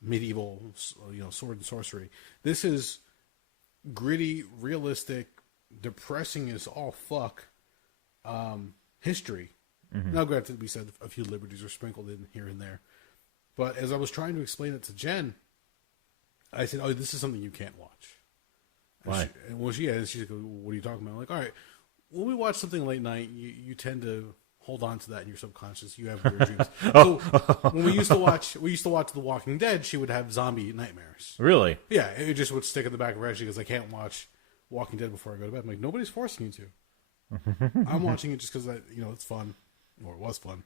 medieval, sword and sorcery. This is gritty, realistic, depressing as all fuck history. Mm-hmm. Now, granted, we said a few liberties are sprinkled in here and there. But as I was trying to explain it to Jen, I said, oh, this is something you can't watch. Why? She's like, what are you talking about? I'm like, all right, when we watch something late night, you tend to hold on to that in your subconscious. You have weird dreams. So when we used to watch The Walking Dead, she would have zombie nightmares. Really? Yeah, it just would stick in the back of her head because I can't watch Walking Dead before I go to bed. I'm like, nobody's forcing you to. I'm watching it just because it's fun, or it was fun,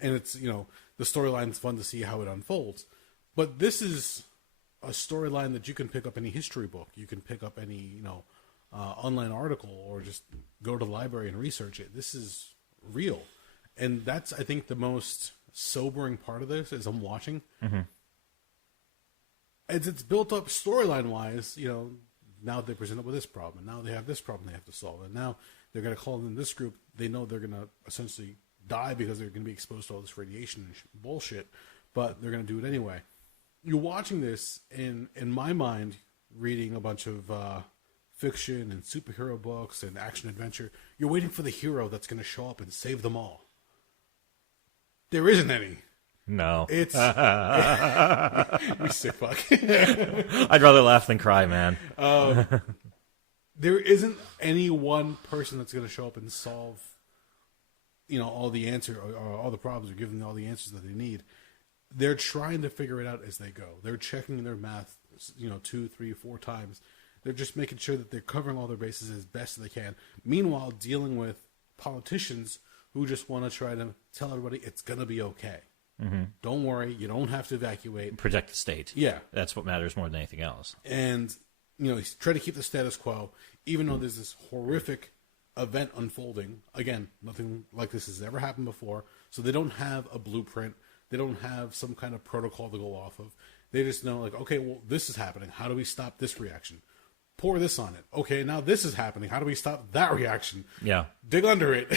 and it's the storyline's fun to see how it unfolds. But this is a storyline that you can pick up any history book, you can pick up any online article, or just go to the library and research it. This is real, and that's I think the most sobering part of this is I'm watching. Mm-hmm. As it's built up storyline wise, now they present up with this problem, and now they have this problem they have to solve, and now they're going to call in this group. They know they're going to essentially die because they're going to be exposed to all this radiation and bullshit, but they're going to do it anyway. You're watching this, in my mind, reading a bunch of fiction and superhero books and action adventure. You're waiting for the hero that's going to show up and save them all. There isn't any. No. It's... you sick fuck. I'd rather laugh than cry, man. There isn't any one person that's going to show up and solve, all the answer or all the problems, or give them all the answers that they need. They're trying to figure it out as they go. They're checking their math, 2, 3, 4 times. They're just making sure that they're covering all their bases as best as they can. Meanwhile, dealing with politicians who just want to try to tell everybody it's going to be okay. Mm-hmm. Don't worry, you don't have to evacuate. Protect the state. Yeah. That's what matters more than anything else. And, try to keep the status quo, even though there's this horrific event unfolding. Again, nothing like this has ever happened before. So they don't have a blueprint. They don't have some kind of protocol to go off of. They just know, okay, well, this is happening. How do we stop this reaction? Pour this on it. Okay, now this is happening. How do we stop that reaction? Yeah. Dig under it.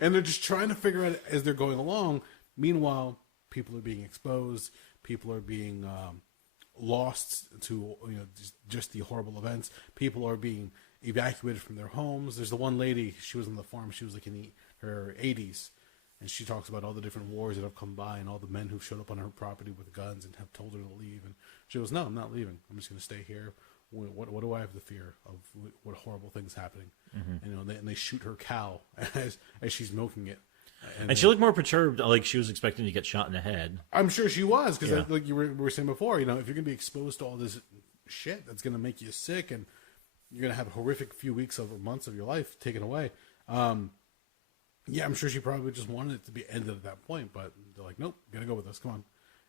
And they're just trying to figure out as they're going along. Meanwhile, people are being exposed. People are being lost to just the horrible events. People are being evacuated from their homes. There's the one lady, she was on the farm. She was like in her 80s. And she talks about all the different wars that have come by and all the men who've showed up on her property with guns and have told her to leave. And she goes, no, I'm not leaving. I'm just going to stay here. What do I have to fear of what horrible things happening? Mm-hmm. And they shoot her cow as she's milking it. And she looked more perturbed, like she was expecting to get shot in the head. I'm sure she was, because like you were saying before, if you're going to be exposed to all this shit that's going to make you sick, and you're going to have a horrific few weeks or months of your life taken away. Yeah, I'm sure she probably just wanted it to be ended at that point, but they're like, nope, you got to go with us, come on.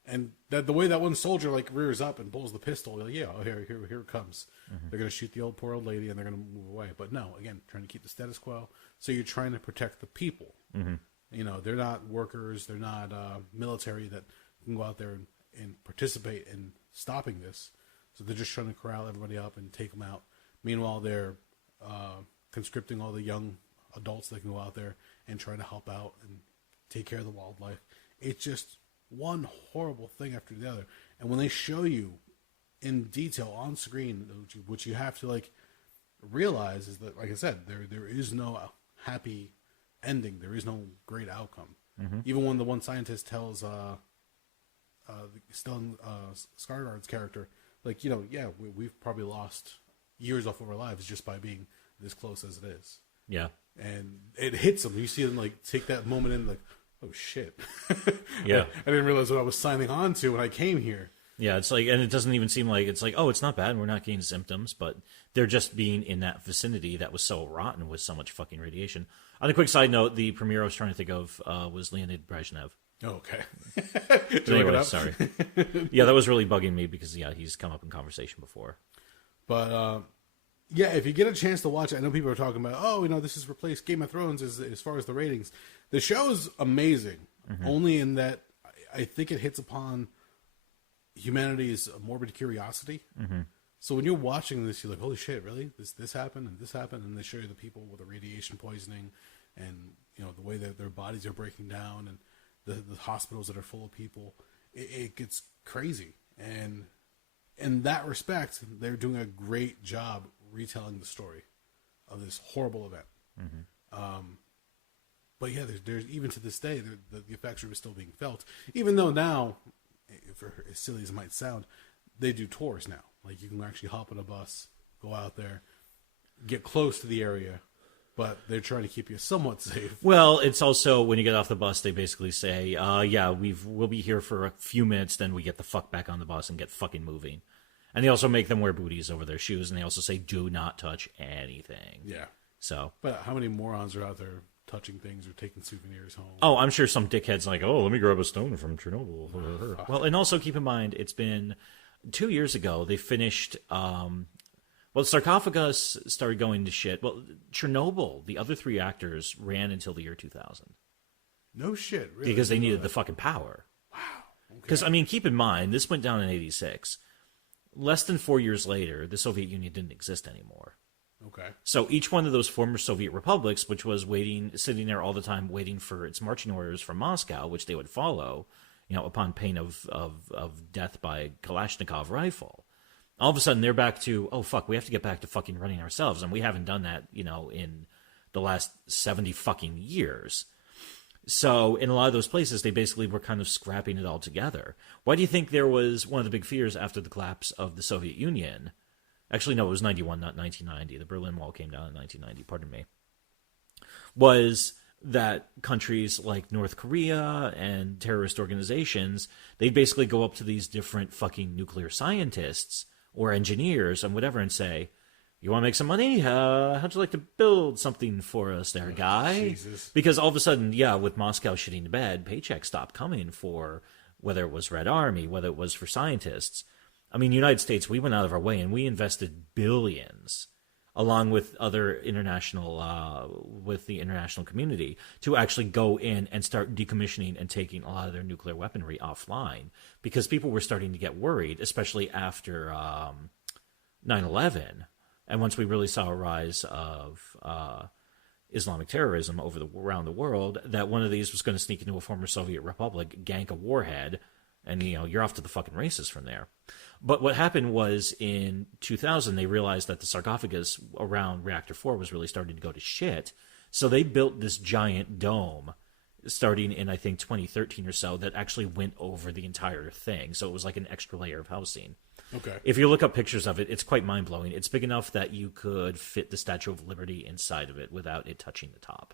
And the way that one soldier like rears up and pulls the pistol, like, yeah, here it comes. They're going to shoot the poor old lady, and they're going to move away. But no, again, trying to keep the status quo. So you're trying to protect the people. They're not workers, they're not military that can go out there and participate in stopping this. So they're just trying to corral everybody up and take them out. Meanwhile, they're conscripting all the young adults that can go out there and try to help out and take care of the wildlife. It's just one horrible thing after the other. And when they show you in detail on screen, which you have to like realize is that, like I said, there is no happy ending. There is no great outcome. Even when the one scientist tells Stellan Skarsgård's character, like, we've probably lost years off of our lives just by being this close as it is. Yeah. And it hits them. You see them like take that moment in, like, oh shit. Yeah. I didn't realize what I was signing on to when I came here. Yeah, it's like, and it doesn't even seem like, it's like, oh, it's not bad, we're not getting symptoms, but they're just being in that vicinity that was so rotten with so much fucking radiation. On a quick side note, the premiere I was trying to think of was Leonid Brezhnev. Oh, okay. Anyway, sorry. Yeah, that was really bugging me because, he's come up in conversation before. But, if you get a chance to watch it, I know people are talking about, this has replaced Game of Thrones as far as the ratings. The show's amazing, only in that I think it hits upon humanity's morbid curiosity. So when you're watching this, you're like, holy shit, really? This happened and this happened? And they show you the people with the radiation poisoning and, the way that their bodies are breaking down and the hospitals that are full of people. It gets crazy. And in that respect, they're doing a great job retelling the story of this horrible event. But yeah, there's even to this day, the effects are still being felt. Even though now, as silly as it might sound, they do tours now. Like, you can actually hop on a bus, go out there, get close to the area, but they're trying to keep you somewhat safe. Well, it's also, when you get off the bus, they basically say, we'll be here for a few minutes, then we get the fuck back on the bus and get fucking moving. And they also make them wear booties over their shoes, and they also say, do not touch anything. Yeah. So. But how many morons are out there touching things or taking souvenirs home? Oh, I'm sure some dickhead's like, oh, let me grab a stone from Chernobyl. Well, and also keep in mind, it's been 2 years ago, they finished, the sarcophagus started going to shit. Well, Chernobyl, the other 3 reactors ran until the year 2000. No shit, really? Because they needed the fucking power. Wow. Because, keep in mind, this went down in 86. Less than 4 years later, the Soviet Union didn't exist anymore. Okay. So each one of those former Soviet republics, which was sitting there all the time waiting for its marching orders from Moscow, which they would follow, upon pain of death by Kalashnikov rifle. All of a sudden, they're back to, oh, fuck, we have to get back to fucking running ourselves. And we haven't done that, in the last 70 fucking years. So in a lot of those places, they basically were kind of scrapping it all together. Why do you think there was one of the big fears after the collapse of the Soviet Union? Actually, no, it was 91, not 1990. The Berlin Wall came down in 1990, pardon me. Was that countries like North Korea and terrorist organizations, they'd basically go up to these different fucking nuclear scientists or engineers and whatever and say, you want to make some money? How'd you like to build something for us there, guy? Jesus. Because all of a sudden, with Moscow shitting the bed, paychecks stopped coming for whether it was Red Army, whether it was for scientists. United States, we went out of our way and we invested billions along with other with the international community to actually go in and start decommissioning and taking a lot of their nuclear weaponry offline because people were starting to get worried, especially after 9/11. And once we really saw a rise of Islamic terrorism around the world, that one of these was going to sneak into a former Soviet republic, gank a warhead, and you're off to the fucking races from there. But what happened was in 2000, they realized that the sarcophagus around Reactor 4 was really starting to go to shit. So they built this giant dome starting in, I think, 2013 or so that actually went over the entire thing. So it was like an extra layer of housing. Okay. If you look up pictures of it, it's quite mind-blowing. It's big enough that you could fit the Statue of Liberty inside of it without it touching the top.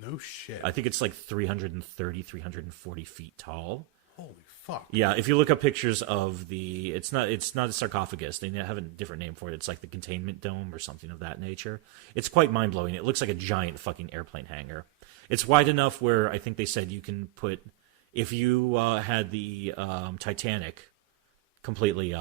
No shit. I think it's like 330, 340 feet tall. Holy fuck. Yeah, if you look up pictures of it's not a sarcophagus. They have a different name for it. It's like the containment dome or something of that nature. It's quite mind-blowing. It looks like a giant fucking airplane hangar. It's wide enough where I think they said you can put, if you had the Titanic completely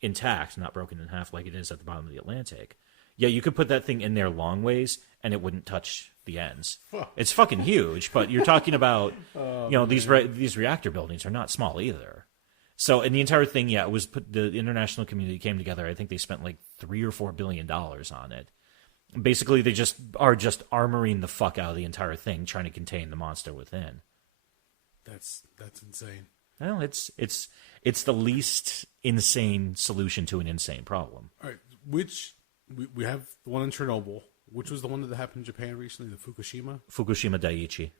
intact, not broken in half like it is at the bottom of the Atlantic, yeah, you could put that thing in there long ways and it wouldn't touch the ends. It's fucking huge, but you're talking about, these reactor buildings are not small either. So, and the entire thing, yeah, it was the international community came together. I think they spent like $3 or $4 billion on it. Basically, they are armoring the fuck out of the entire thing, trying to contain the monster within. That's insane. Well, it's the least insane solution to an insane problem. All right, we have the one in Chernobyl. Which was the one that happened in Japan recently? The Fukushima Daiichi.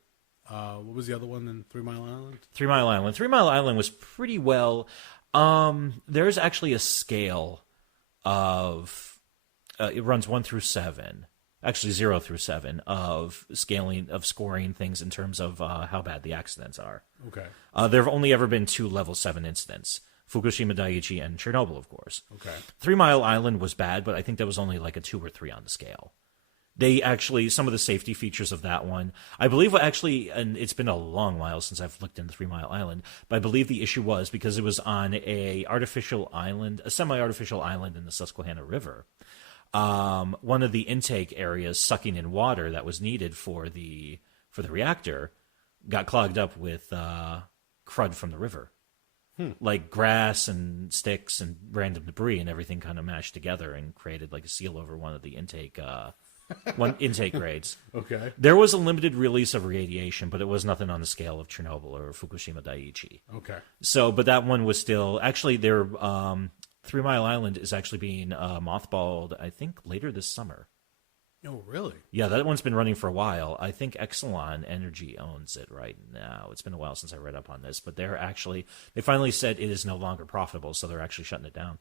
What was the other one in 3 Mile Island? 3 Mile Island. 3 Mile Island was pretty well. There's actually a scale of. It runs 1 through 7, actually 0 through 7 of scoring things in terms of how bad the accidents are. Okay. There have only ever been 2 level 7 incidents. Fukushima Daiichi and Chernobyl, of course. Okay. 3 Mile Island was bad, but I think that was only like a 2 or 3 on the scale. They actually, some of the safety features of that one, I believe actually, and it's been a long while since I've looked into 3 Mile Island, but I believe the issue was because it was on a semi-artificial island in the Susquehanna River. One of the intake areas sucking in water that was needed for the reactor got clogged up with crud from the river. Like grass and sticks and random debris and everything kind of mashed together and created like a seal over one of the intake grades. Okay. There was a limited release of radiation, but it was nothing on the scale of Chernobyl or Fukushima Daiichi. Okay. So, but that one was still actually there. 3 Mile Island is actually being mothballed, I think, later this summer. Oh, really? Yeah, that one's been running for a while. I think Exelon Energy owns it right now. It's been a while since I read up on this, but they finally said it is no longer profitable, so they're actually shutting it down.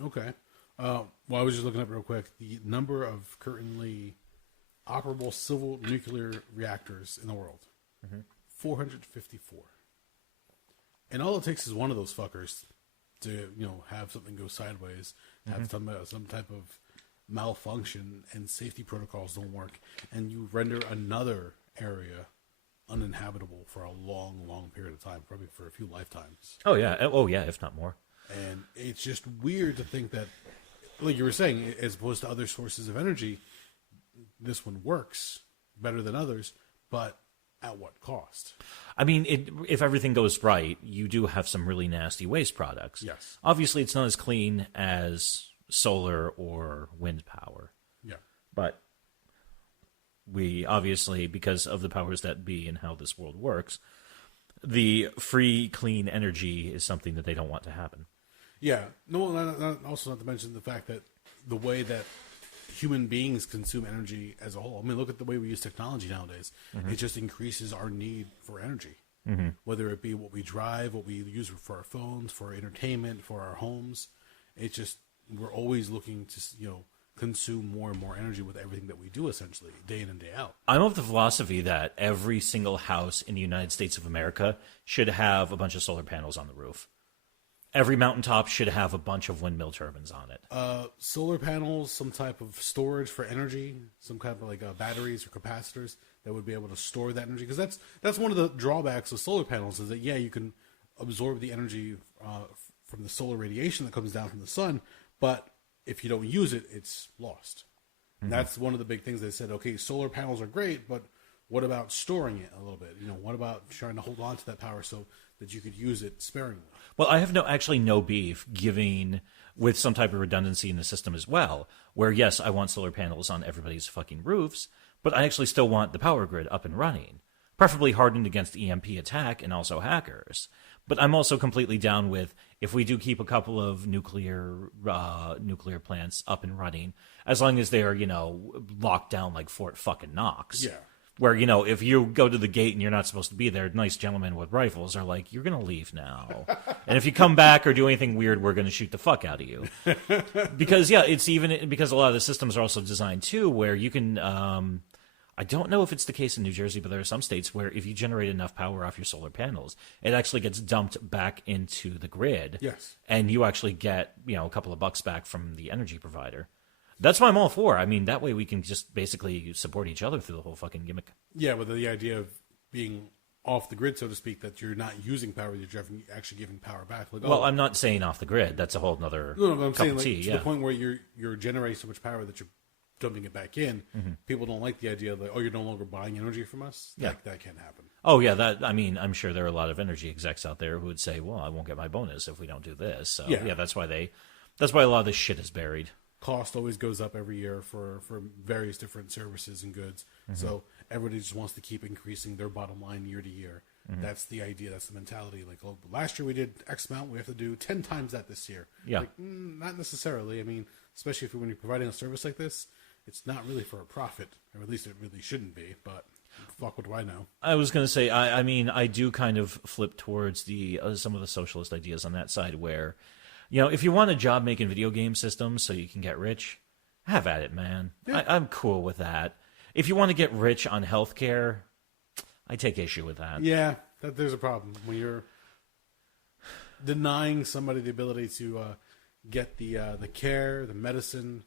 Okay. Well, I was just looking up real quick. The number of currently operable civil nuclear reactors in the world. 454. And all it takes is one of those fuckers to, have something go sideways, have some type of malfunction and safety protocols don't work, and you render another area uninhabitable for a long, long period of time, probably for a few lifetimes. Oh yeah, if not more. And it's just weird to think that, like you were saying, as opposed to other sources of energy, this one works better than others, but at what cost? I mean, if everything goes right, you do have some really nasty waste products. Yes. Obviously, it's not as clean as solar or wind power. Yeah. But we obviously, because of the powers that be and how this world works, the free, clean energy is something that they don't want to happen. Yeah. No, also not to mention the fact that the way that human beings consume energy as a whole. I mean, look at the way we use technology nowadays. It just increases our need for energy. Whether it be what we drive, what we use for our phones, for our entertainment, for our homes. It's just, we're always looking to, consume more and more energy with everything that we do, essentially, day in and day out. I'm of the philosophy that every single house in the United States of America should have a bunch of solar panels on the roof. Every mountaintop should have a bunch of windmill turbines on it. Solar panels, some type of storage for energy, some kind of like batteries or capacitors that would be able to store that energy. Because that's one of the drawbacks of solar panels is that, yeah, you can absorb the energy from the solar radiation that comes down from the sun, but if you don't use it, it's lost. And that's one of the big things they said, okay, solar panels are great, but what about storing it a little bit? What about trying to hold on to that power so that you could use it sparingly? Well, I have no beef giving with some type of redundancy in the system as well, where, yes, I want solar panels on everybody's fucking roofs, but I actually still want the power grid up and running, preferably hardened against EMP attack and also hackers. But I'm also completely down with, if we do keep a couple of nuclear plants up and running, as long as they are, locked down like Fort fucking Knox. Yeah. Where, if you go to the gate and you're not supposed to be there, nice gentlemen with rifles are like, you're going to leave now. And if you come back or do anything weird, we're going to shoot the fuck out of you. Because, yeah, it's even because a lot of the systems are also designed, too, where you can, I don't know if it's the case in New Jersey, but there are some states where if you generate enough power off your solar panels, it actually gets dumped back into the grid. Yes. And you actually get, a couple of bucks back from the energy provider. That's what I'm all for. I mean, that way we can just basically support each other through the whole fucking gimmick. Yeah, but the idea of being off the grid, so to speak, that you're not using power, you're actually giving power back. Like, well, I'm not saying off the grid. That's a whole other I'm saying, of tea. To the point where you're generating so much power that you're dumping it back in. People don't like the idea of you're no longer buying energy from us. Yeah. That can't happen. Oh yeah, I'm sure there are a lot of energy execs out there who would say, "Well, I won't get my bonus if we don't do this." So that's why a lot of this shit is buried. Cost always goes up every year for various different services and goods. So everybody just wants to keep increasing their bottom line year to year. That's the idea. That's the mentality. Like, oh, last year we did X amount. We have to do 10 times that this year. Yeah. Like, not necessarily. I mean, especially when you're providing a service like this, it's not really for a profit, or at least it really shouldn't be. But fuck, what do I know? I was going to say, I mean, I do kind of flip towards the some of the socialist ideas on that side where, if you want a job making video game systems so you can get rich, have at it, man. Yeah. I'm cool with that. If you want to get rich on healthcare, I take issue with that. Yeah, there's a problem when you're denying somebody the ability to get the care, the medicine,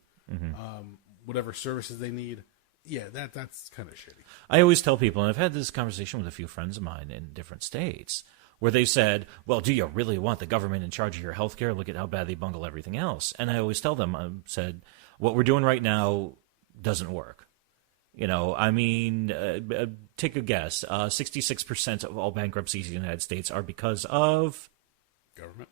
whatever services they need. Yeah, that's kind of shitty. I always tell people, and I've had this conversation with a few friends of mine in different states, where they said, well, do you really want the government in charge of your healthcare? Look at how bad they bungle everything else. And I always tell them, I said, what we're doing right now doesn't work. I mean, take a guess. 66% of all bankruptcies in the United States are because of... government?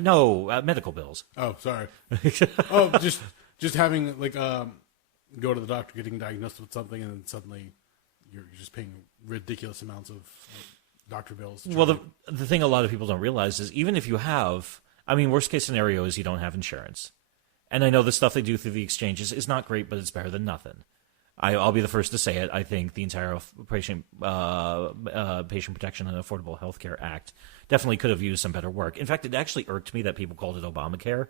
No, medical bills. Oh, sorry. Just having, go to the doctor, getting diagnosed with something, and then suddenly you're just paying ridiculous amounts of doctor bills. Well, the thing a lot of people don't realize is even if you have... I mean, worst case scenario is you don't have insurance. And I know the stuff they do through the exchanges is not great, but it's better than nothing. I'll be the first to say it. I think the entire Patient Protection and Affordable Health Care Act definitely could have used some better work. In fact, it actually irked me that people called it Obamacare.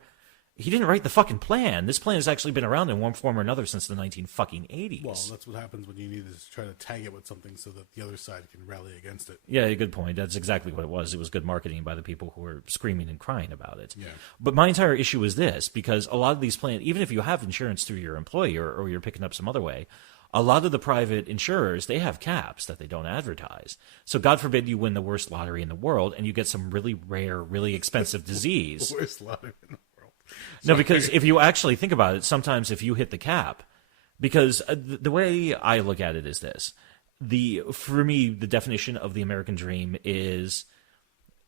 He didn't write the fucking plan. This plan has actually been around in one form or another since the 1980s. Well, that's what happens when you need to try to tag it with something so that the other side can rally against it. Yeah, good point. That's exactly what it was. It was good marketing by the people who were screaming and crying about it. Yeah. But my entire issue is this, because a lot of these plans, even if you have insurance through your employer or you're picking up some other way, a lot of the private insurers, they have caps that they don't advertise. So God forbid you win the worst lottery in the world and you get some really rare, really expensive disease. Worst lottery in the world. No, because if you actually think about it, sometimes if you hit the cap, because the way I look at it is this. For me, the definition of the American dream is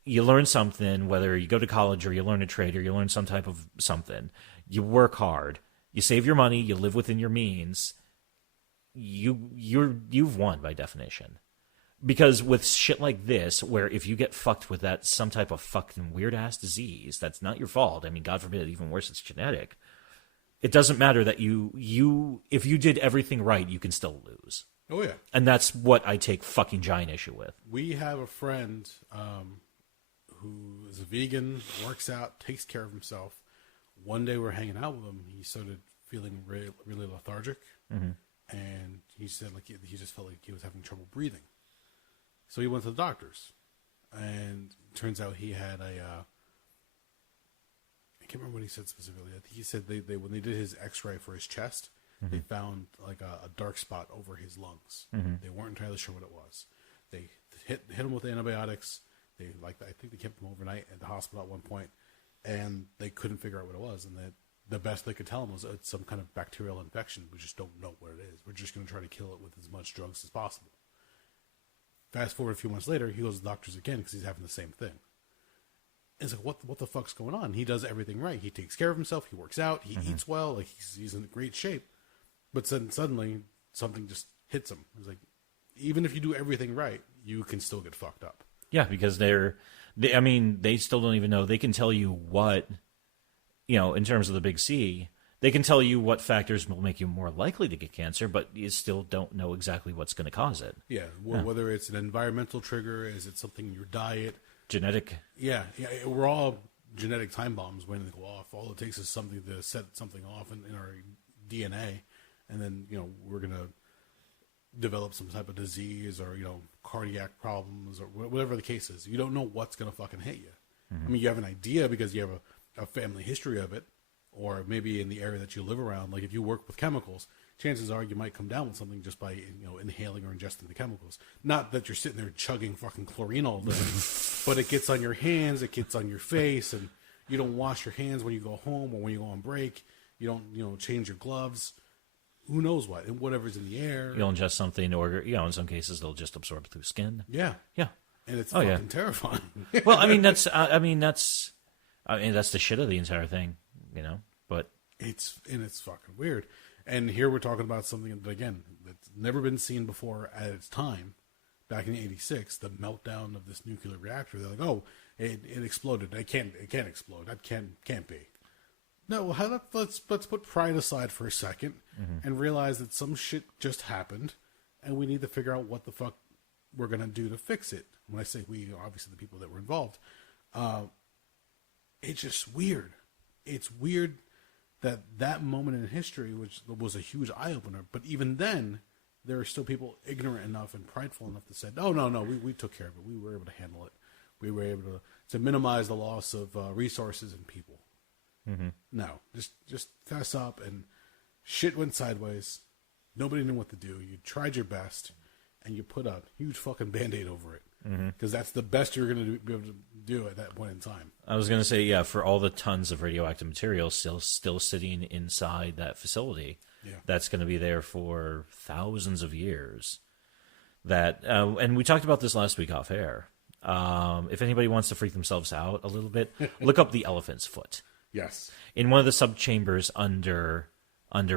you learn something, whether you go to college or you learn a trade or you learn some type of something. You work hard. You save your money. You live within your means. You've won by definition. Because with shit like this, where if you get fucked with that some type of fucking weird-ass disease, that's not your fault. I mean, God forbid, even worse, it's genetic. It doesn't matter that if you did everything right, you can still lose. Oh, yeah. And that's what I take fucking giant issue with. We have a friend who is a vegan, works out, takes care of himself. One day we're hanging out with him. He started feeling really, really lethargic. Mm-hmm. And he said he just felt like he was having trouble breathing. So he went to the doctors, and it turns out he had I can't remember what he said specifically. I think he said they when they did his X-ray for his chest, they found a dark spot over his lungs. They weren't entirely sure what it was. They hit him with antibiotics. I think they kept him overnight at the hospital at one point, and they couldn't figure out what it was. And the best they could tell him was it's some kind of bacterial infection. We just don't know what it is. We're just going to try to kill it with as much drugs as possible. Fast forward a few months later, he goes to the doctors again because he's having the same thing. And it's like, what the fuck's going on? He does everything right. He takes care of himself. He works out. He eats well. He's in great shape. But then suddenly something just hits him. It's like, even if you do everything right, you can still get fucked up. Yeah, because they still don't even know. They can tell you what, in terms of the big C, they can tell you what factors will make you more likely to get cancer, but you still don't know exactly what's going to cause it. Yeah, whether it's an environmental trigger, is it something in your diet? Genetic? Yeah, we're all genetic time bombs waiting to go off. All it takes is something to set something off in our DNA, and then we're gonna develop some type of disease or cardiac problems or whatever the case is. You don't know what's gonna fucking hit you. I mean, you have an idea because you have a family history of it, or maybe in the area that you live around. Like if you work with chemicals, chances are you might come down with something just by inhaling or ingesting the chemicals. Not that you're sitting there chugging fucking chlorine all day, but it gets on your hands, it gets on your face, and you don't wash your hands when you go home or when you go on break. You don't change your gloves. Who knows what? And whatever's in the air. You'll ingest something, or in some cases they'll just absorb through skin. Yeah. Yeah. And it's fucking terrifying. Well, that's the shit of the entire thing, But it's fucking weird. And here we're talking about something that, again, that's never been seen before at its time. Back in '86, the meltdown of this nuclear reactor. They're like, "Oh, it exploded. It can't explode. That can't be." No, let's put pride aside for a second and realize that some shit just happened, and we need to figure out what the fuck we're gonna do to fix it. When I say we, obviously the people that were involved. It's just weird. It's weird that moment in history, which was a huge eye opener, but even then, there are still people ignorant enough and prideful enough to say, "Oh no, we took care of it. We were able to handle it. We were able to minimize the loss of resources and people." No, just fess up, and shit went sideways. Nobody knew what to do. You tried your best, and you put a huge fucking Band-Aid over it. Because that's the best you're going to be able to do at that point in time. I was going to say, for all the tons of radioactive material still sitting inside that facility, that's going to be there for thousands of years. And we talked about this last week off air. If anybody wants to freak themselves out a little bit, look up the elephant's foot. Yes. In one of the subchambers under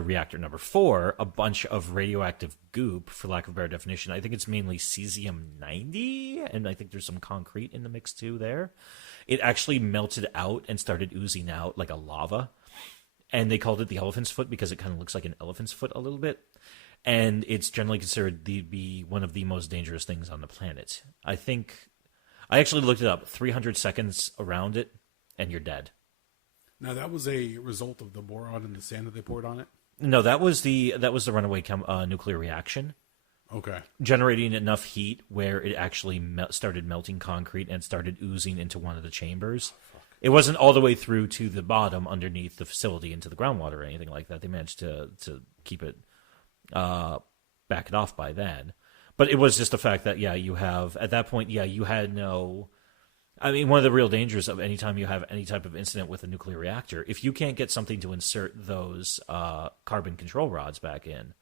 reactor number 4, a bunch of radioactive goop, for lack of a better definition. I think it's mainly cesium-90, and I think there's some concrete in the mix too there. It actually melted out and started oozing out like a lava, and they called it the elephant's foot because it kind of looks like an elephant's foot a little bit, and it's generally considered to be one of the most dangerous things on the planet. I actually looked it up, 300 seconds around it, and you're dead. Now, that was a result of the boron and the sand that they poured on it? No, that was the runaway nuclear reaction. Okay. Generating enough heat where it actually started melting concrete and started oozing into one of the chambers. Oh, it wasn't all the way through to the bottom underneath the facility into the groundwater or anything like that. They managed to keep it, back it off by then. But it was just the fact that, you have, at that point, you had no... I mean, one of the real dangers of any time you have any type of incident with a nuclear reactor, if you can't get something to insert those carbon control rods back in,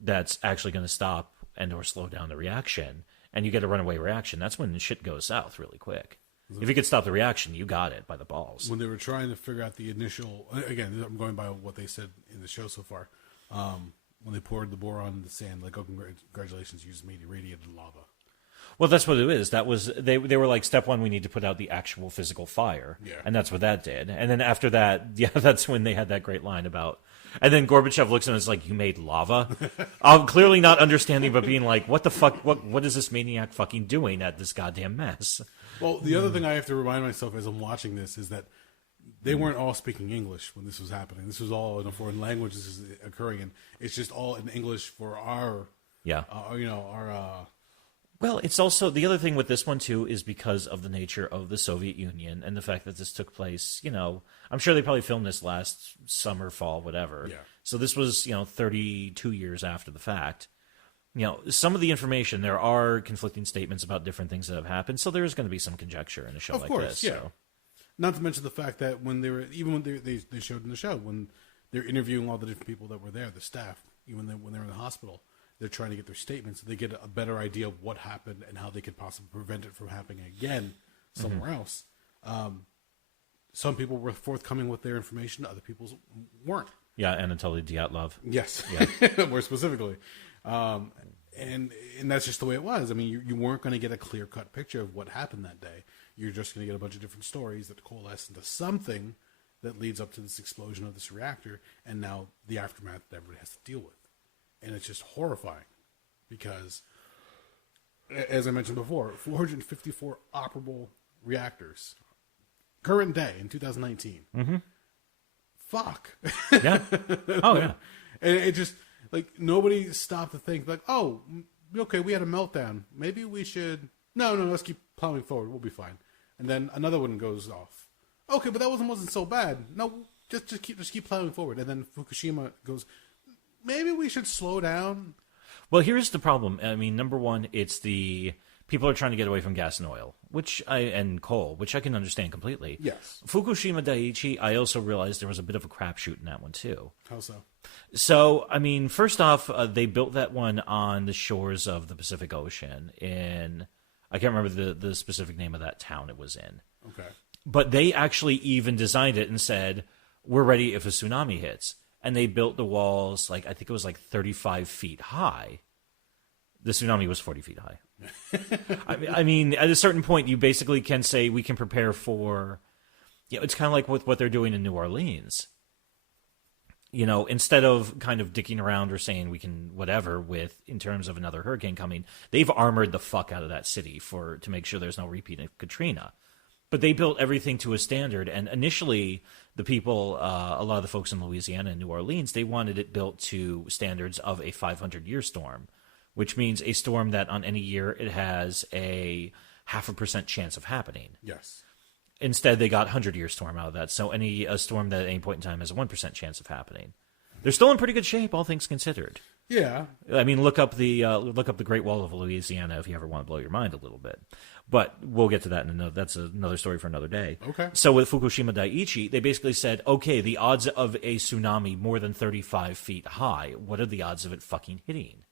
that's actually going to stop and or slow down the reaction, and you get a runaway reaction, that's when shit goes south really quick. If you could stop the reaction, you got it by the balls. When they were trying to figure out the initial... Again, I'm going by what they said in the show so far. When they poured the boron in the sand, like, "Oh, congratulations, you just made irradiated lava." Well, that's what it is. That was they were like, step 1, we need to put out the actual physical fire. Yeah. And that's what that did. And then after that, that's when they had that great line about... And then Gorbachev looks at him and is like, "You made lava?" Clearly not understanding, but being like, what the fuck, what is this maniac fucking doing at this goddamn mess? Well, the other thing I have to remind myself as I'm watching this is that they weren't all speaking English when this was happening. This was all in a foreign language this is occurring, and it's just all in English for our... Well, it's also, the other thing with this one, too, is because of the nature of the Soviet Union and the fact that this took place, I'm sure they probably filmed this last summer, fall, whatever. Yeah. So this was, 32 years after the fact. Some of the information, there are conflicting statements about different things that have happened, so there's going to be some conjecture in a show like this. Yeah. So. Not to mention the fact that when they showed in the show, when they're interviewing all the different people that were there, the staff, even when they're in the hospital, they're trying to get their statements so they get a better idea of what happened and how they could possibly prevent it from happening again somewhere else. Some people were forthcoming with their information, other people weren't. Yeah, Anatoly Dyatlov. Yes, yeah. More specifically. And that's just the way it was. I mean, you weren't going to get a clear-cut picture of what happened that day. You're just going to get a bunch of different stories that coalesce into something that leads up to this explosion of this reactor and now the aftermath that everybody has to deal with. And it's just horrifying because, as I mentioned before, 454 operable reactors. Current day in 2019. Mm-hmm. Fuck. Yeah. Oh, yeah. And it just, like, nobody stopped to think, like, oh, okay, we had a meltdown. Maybe we should... No, let's keep plowing forward. We'll be fine. And then another one goes off. Okay, but that wasn't so bad. No, just keep plowing forward. And then Fukushima goes, maybe we should slow down. Well, here's the problem. I mean, number one, it's the... People are trying to get away from gas and oil, and coal, which I can understand completely. Yes. Fukushima Daiichi, I also realized there was a bit of a crapshoot in that one, too. How so? So, I mean, first off, they built that one on the shores of the Pacific Ocean in... I can't remember the specific name of that town it was in. Okay. But they actually even designed it and said, we're ready if a tsunami hits. And they built the walls, like, I think it was like 35 feet high. The tsunami was 40 feet high. I mean, at a certain point, you basically can say we can prepare for... it's kind of like with what they're doing in New Orleans. Instead of kind of dicking around or saying we can whatever in terms of another hurricane coming, they've armored the fuck out of that city to make sure there's no repeat of Katrina. But they built everything to a standard, and initially the people, a lot of the folks in Louisiana and New Orleans, they wanted it built to standards of a 500-year storm, which means a storm that on any year it has a 0.5% chance of happening. Yes. Instead, they got 100-year storm out of that, so a storm that at any point in time has a 1% chance of happening. They're still in pretty good shape, all things considered. Yeah. I mean, look up the Great Wall of Louisiana if you ever want to blow your mind a little bit. But we'll get to that that's another story for another day. Okay. So with Fukushima Daiichi, they basically said, okay, the odds of a tsunami more than 35 feet high, what are the odds of it fucking hitting?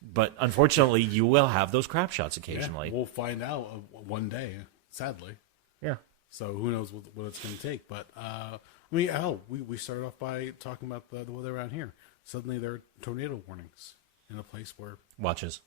But unfortunately, you will have those crap shots occasionally. Yeah, we'll find out one day, sadly. Yeah. So who knows what it's going to take. But, I mean, hell, we started off by talking about the weather around here. Suddenly there are tornado warnings in a place where... Watches,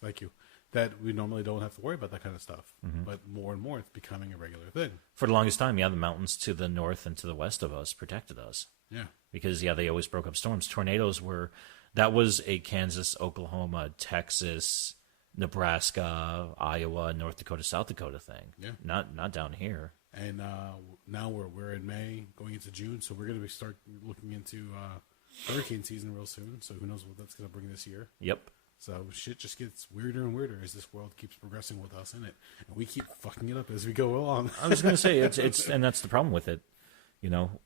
thank you. That we normally don't have to worry about that kind of stuff. Mm-hmm. But more and more it's becoming a regular thing. For the longest time, the mountains to the north and to the west of us protected us. Yeah. Because, they always broke up storms. Tornadoes were... That was a Kansas, Oklahoma, Texas, Nebraska, Iowa, North Dakota, South Dakota thing. Yeah. Not down here. And now we're in May, going into June, so we're going to start looking into hurricane season real soon. So who knows what that's going to bring this year. Yep. So shit just gets weirder and weirder as this world keeps progressing with us in it, and we keep fucking it up as we go along. I was going to say it's and that's the problem with it.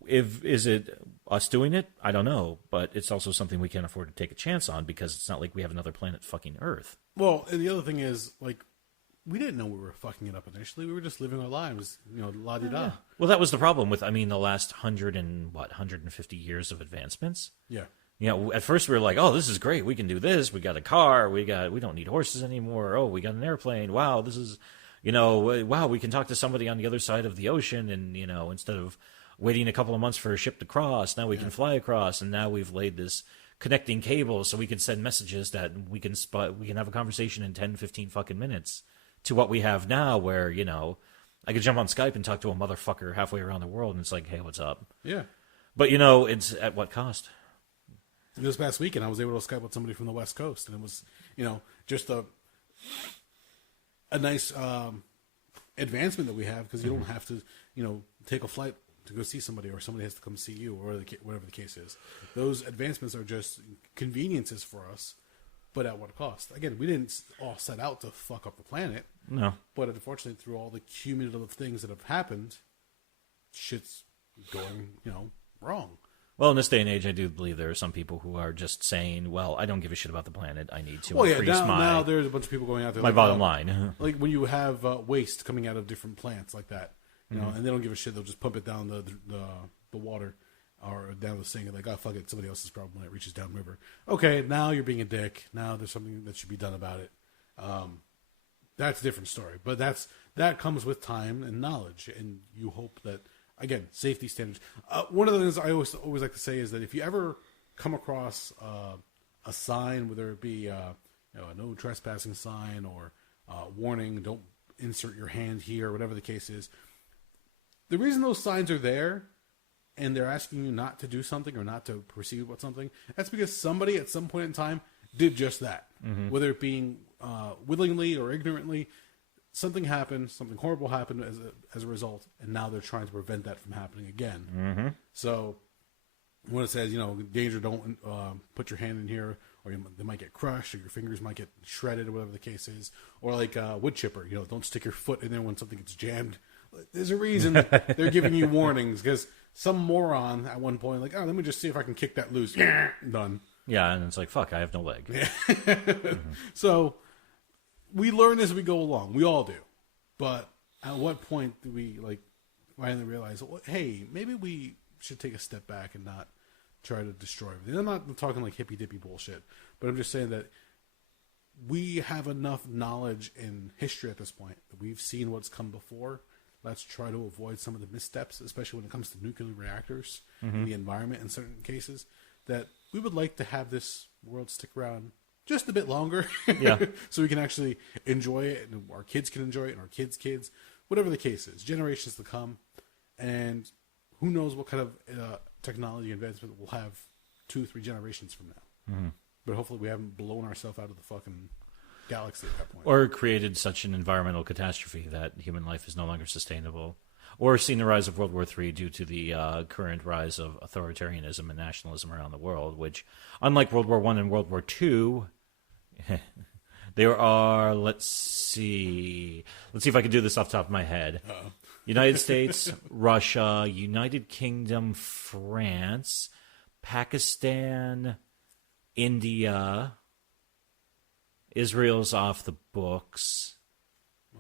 Is it us doing it? I don't know, but it's also something we can't afford to take a chance on because it's not like we have another planet fucking Earth. Well, and the other thing is, like, we didn't know we were fucking it up initially. We were just living our lives, la-di-da. Yeah. Well, that was the problem with, the last 150 years of advancements. Yeah. At first we were like, oh, this is great. We can do this. We got a car. We don't need horses anymore. Oh, we got an airplane. Wow, this is, wow, we can talk to somebody on the other side of the ocean and, instead of waiting a couple of months for a ship to cross, now we can fly across, and now we've laid this connecting cable so we can send messages that we can have a conversation in 10, 15 fucking minutes to what we have now where, I could jump on Skype and talk to a motherfucker halfway around the world and it's like, hey, what's up? Yeah. But, it's at what cost? This past weekend, I was able to Skype with somebody from the West Coast, and it was, just a nice advancement that we have because you don't have to, take a flight to go see somebody, or somebody has to come see you, or whatever the case is. Those advancements are just conveniences for us, but at what cost? Again, we didn't all set out to fuck up the planet. No. But unfortunately, through all the cumulative things that have happened, shit's going, wrong. Well, in this day and age, I do believe there are some people who are just saying, well, I don't give a shit about the planet. I need to increase now there's a bunch of people going out there. My bottom line. Like when you have waste coming out of different plants like that, and they don't give a shit. They'll just pump it down the water or down the sink. And like, oh, fuck it, somebody else's problem when it reaches downriver. Okay, now you're being a dick. Now there's something that should be done about it. That's a different story. But that comes with time and knowledge, and you hope that, again, safety standards. One of the things I always like to say is that if you ever come across a sign, whether it be a no trespassing sign or warning, don't insert your hand here, whatever the case is, the reason those signs are there and they're asking you not to do something or not to proceed with something, that's because somebody at some point in time did just that. Mm-hmm. Whether it being willingly or ignorantly, something happened, something horrible happened as a result, and now they're trying to prevent that from happening again. Mm-hmm. So when it says, danger, don't put your hand in here, or they might get crushed, or your fingers might get shredded, or whatever the case is. Or like wood chipper, don't stick your foot in there when something gets jammed. There's a reason they're giving you warnings, because some moron at one point, like, oh, let me just see if I can kick that loose. Done. Yeah, and it's like, fuck, I have no leg. So we learn as we go along. We all do. But at what point do we finally realize, well, hey, maybe we should take a step back and not try to destroy everything? I'm not talking like hippy dippy bullshit, but I'm just saying that we have enough knowledge in history at this point that we've seen what's come before. Let's try to avoid some of the missteps, especially when it comes to nuclear reactors and the environment in certain cases, that we would like to have this world stick around just a bit longer. Yeah. So we can actually enjoy it, and our kids can enjoy it, and our kids' kids, whatever the case is, generations to come. And who knows what kind of technology advancement we'll have 2-3 generations from now. But hopefully we haven't blown ourselves out of the fucking galaxy at that point. Or created such an environmental catastrophe that human life is no longer sustainable. Or seen the rise of World War III due to the current rise of authoritarianism and nationalism around the world, which, unlike World War I and World War II, there are, let's see if I can do this off the top of my head. Uh-oh. United States, Russia, United Kingdom, France, Pakistan, India, Israel's off the books.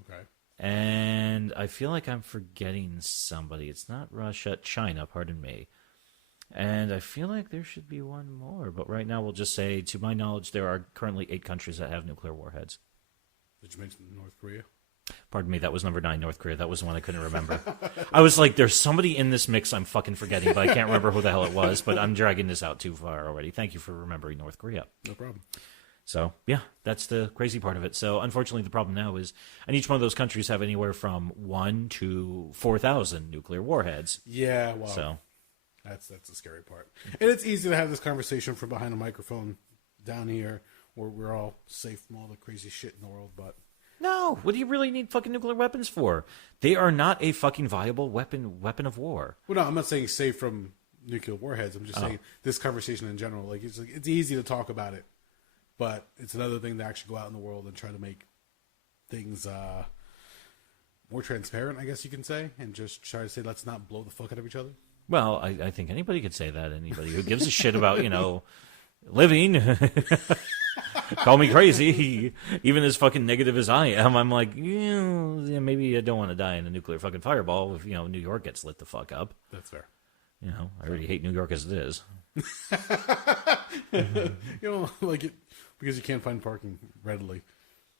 Okay. And I feel like I'm forgetting somebody. It's not Russia, China, pardon me. And I feel like there should be one more. But right now we'll just say, to my knowledge, there are currently 8 countries that have nuclear warheads. Did you mention North Korea? Pardon me, that was number 9, North Korea. That was the one I couldn't remember. I was like, there's somebody in this mix I'm fucking forgetting, but I can't remember who the hell it was. But I'm dragging this out too far already. Thank you for remembering North Korea. No problem. So, yeah, that's the crazy part of it. So, unfortunately, the problem now is, and each one of those countries have anywhere from 1 to 4,000 nuclear warheads. Yeah, well, so that's the scary part. And it's easy to have this conversation from behind a microphone down here, where we're all safe from all the crazy shit in the world, but... No, what do you really need fucking nuclear weapons for? They are not a fucking viable weapon of war. Well, no, I'm not saying safe from nuclear warheads. I'm just saying this conversation in general. It's easy to talk about it, but it's another thing to actually go out in the world and try to make things more transparent, I guess you can say, and just try to say, let's not blow the fuck out of each other. Well, I think anybody could say that. Anybody who gives a shit about, living... Call me crazy. Even as fucking negative as I am, I'm like, maybe I don't want to die in a nuclear fucking fireball if, New York gets lit the fuck up. That's fair. I already hate New York as it is. Like it because you can't find parking readily.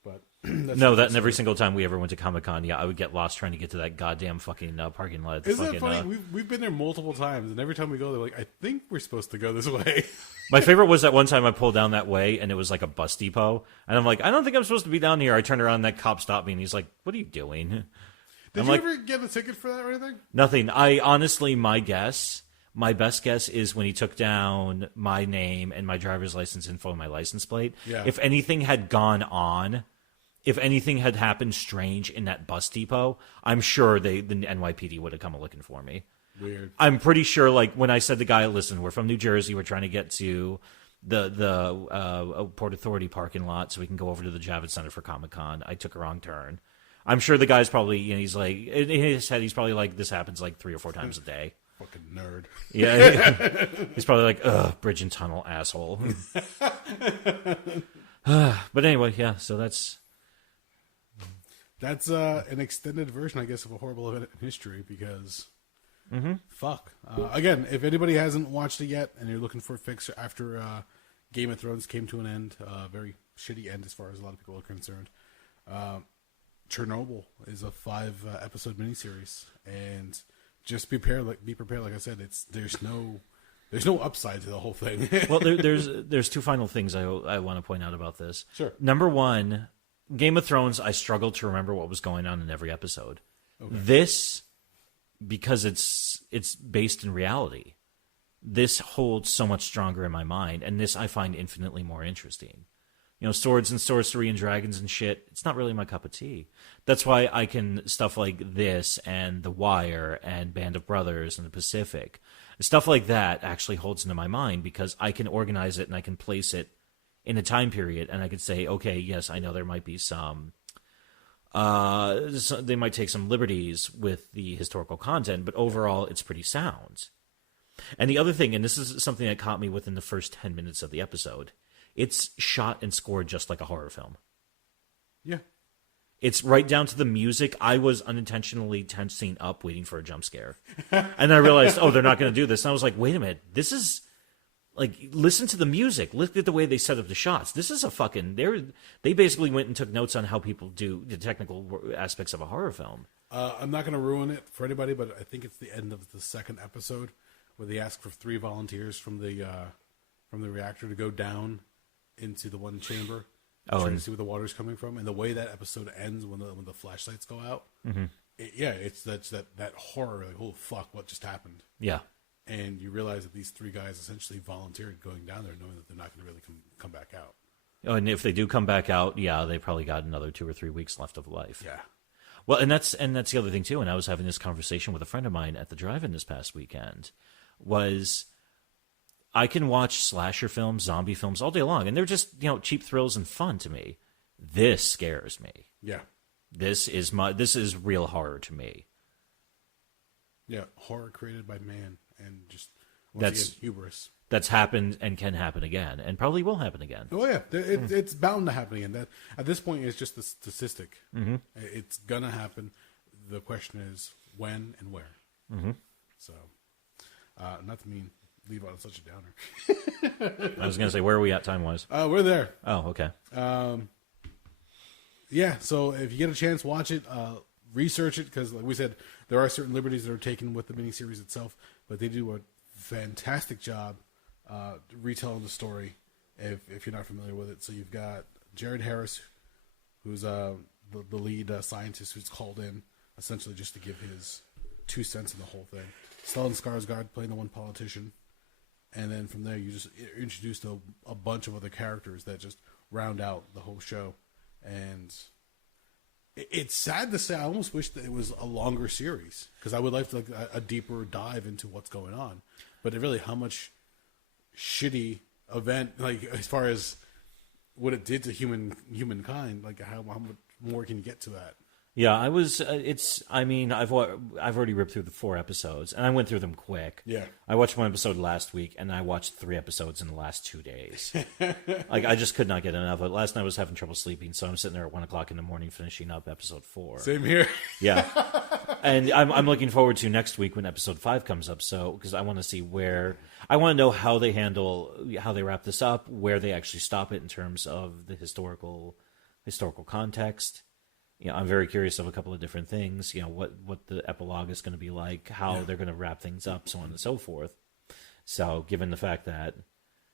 But no, that and every single time we ever went to Comic-Con, I would get lost trying to get to that goddamn fucking parking lot. Isn't it funny? We've been there multiple times, and every time we go, they're like, I think we're supposed to go this way. My favorite was that one time I pulled down that way, and it was like a bus depot. And I'm like, I don't think I'm supposed to be down here. I turned around, and that cop stopped me, and he's like, what are you doing? Did you ever get a ticket for that or anything? Nothing. I honestly, my best guess is when he took down my name and my driver's license info and my license plate. Yeah. If anything had gone on, if anything had happened strange in that bus depot, I'm sure the NYPD would have come looking for me. Weird. I'm pretty sure, like, when I said to the guy, listen, we're from New Jersey, we're trying to get to the Port Authority parking lot so we can go over to the Javits Center for Comic-Con. I took a wrong turn. I'm sure the guy's probably, he's like, in his head, he's probably like, this happens like 3 or 4 times a day. Fucking nerd. Yeah. He's probably like, ugh, bridge and tunnel, asshole. But anyway, yeah, so that's an extended version, I guess, of a horrible event in history because, fuck. Again, if anybody hasn't watched it yet and you're looking for a fix after Game of Thrones came to an end, very shitty end as far as a lot of people are concerned, Chernobyl is a 5-episode miniseries, and just be prepared. Like I said, there's no upside to the whole thing. Well, there's 2 final things I want to point out about this. Sure. Number 1, Game of Thrones, I struggled to remember what was going on in every episode. Okay. This, because it's based in reality, this holds so much stronger in my mind, and this I find infinitely more interesting. swords and sorcery and dragons and shit. It's not really my cup of tea. That's why I can stuff like this and The Wire and Band of Brothers and The Pacific. Stuff like that actually holds into my mind because I can organize it and I can place it in a time period, and I could say, okay, yes, I know there might be some. They might take some liberties with the historical content, but overall, it's pretty sound. And the other thing, and this is something that caught me within the first 10 minutes of the episode, it's shot and scored just like a horror film. Yeah. It's right down to the music. I was unintentionally tensing up waiting for a jump scare. And I realized, they're not going to do this. And I was like, wait a minute. This is, listen to the music. Look at the way they set up the shots. This is a fucking... They basically went and took notes on how people do the technical aspects of a horror film. I'm not going to ruin it for anybody, but I think it's the end of the second episode where they ask for 3 volunteers from the reactor to go down into the one chamber. And see where the water's coming from, and the way that episode ends when the flashlights go out, it's that horror. Like, oh fuck, what just happened? Yeah, and you realize that these 3 guys essentially volunteered going down there, knowing that they're not going to really come back out. Oh, and if they do come back out, they probably got another 2 or 3 weeks left of life. Yeah. Well, and that's the other thing too. And I was having this conversation with a friend of mine at the drive-in this past weekend. I can watch slasher films, zombie films all day long, and they're just, cheap thrills and fun to me. This scares me. Yeah. This is real horror to me. Yeah, horror created by man, and just once again, hubris. That's happened and can happen again, and probably will happen again. Oh yeah, it's bound to happen again. That at this point, it's just a statistic. Mm-hmm. It's gonna happen. The question is when and where. Mm-hmm. So, not to leave on such a downer. I was going to say, where are we at time-wise? We're there. Oh, okay. Yeah, so if you get a chance, watch it. Research it, because like we said, there are certain liberties that are taken with the miniseries itself, but they do a fantastic job retelling the story if you're not familiar with it. So you've got Jared Harris, who's the lead scientist who's called in, essentially just to give his 2 cents in the whole thing. Stellan Skarsgård playing the one politician. And then from there, you just introduced a bunch of other characters that just round out the whole show. And it's sad to say, I almost wish that it was a longer series, because I would like to a deeper dive into what's going on. But really, how much shitty event, as far as what it did to humankind, how much more can you get to that? Yeah, I was. I've already ripped through the 4 episodes, and I went through them quick. Yeah, I watched 1 episode last week, and I watched 3 episodes in the last 2 days. I just could not get enough of it. Last night I was having trouble sleeping, so I'm sitting there at 1:00 in the morning finishing up episode 4. Same here. Yeah, and I'm looking forward to next week when episode 5 comes up. So because I want to see I want to know how they wrap this up, where they actually stop it in terms of the historical context. I'm very curious of a couple of different things. What the epilogue is going to be like, how they're going to wrap things up, so on and so forth. So, given the fact that,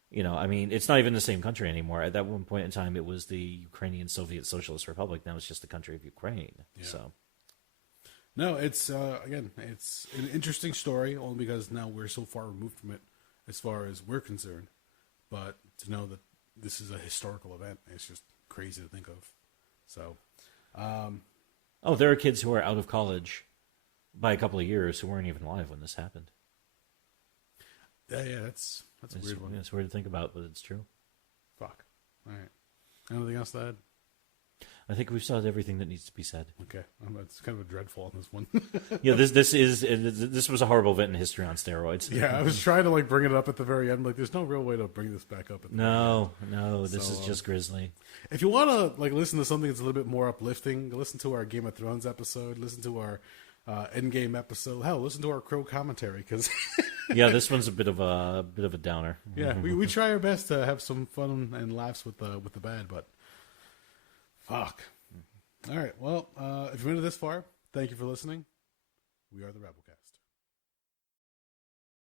it's not even the same country anymore. At that one point in time, it was the Ukrainian Soviet Socialist Republic. Now it's just the country of Ukraine. Yeah. So, no, it's it's an interesting story, only because now we're so far removed from it, as far as we're concerned. But to know that this is a historical event, it's just crazy to think of. So. There are kids who are out of college by a couple of years who weren't even alive when this happened. Yeah, that's a weird one. It's weird to think about, but it's true. Fuck. All right. Anything else to add? I think we've said everything that needs to be said. Okay, it's kind of a dreadful on this one. Yeah, this was a horrible event in history on steroids. Yeah, I was trying to bring it up at the very end. There's no real way to bring this back up. No, this is just grisly. If you want to listen to something that's a little bit more uplifting, listen to our Game of Thrones episode. Listen to our Endgame episode. Hell, listen to our Crow commentary, because yeah, this one's a bit of a downer. Yeah, we try our best to have some fun and laughs with the bad, but. Fuck. All right. Well, if you made it this far, thank you for listening. We are the Rabblecast.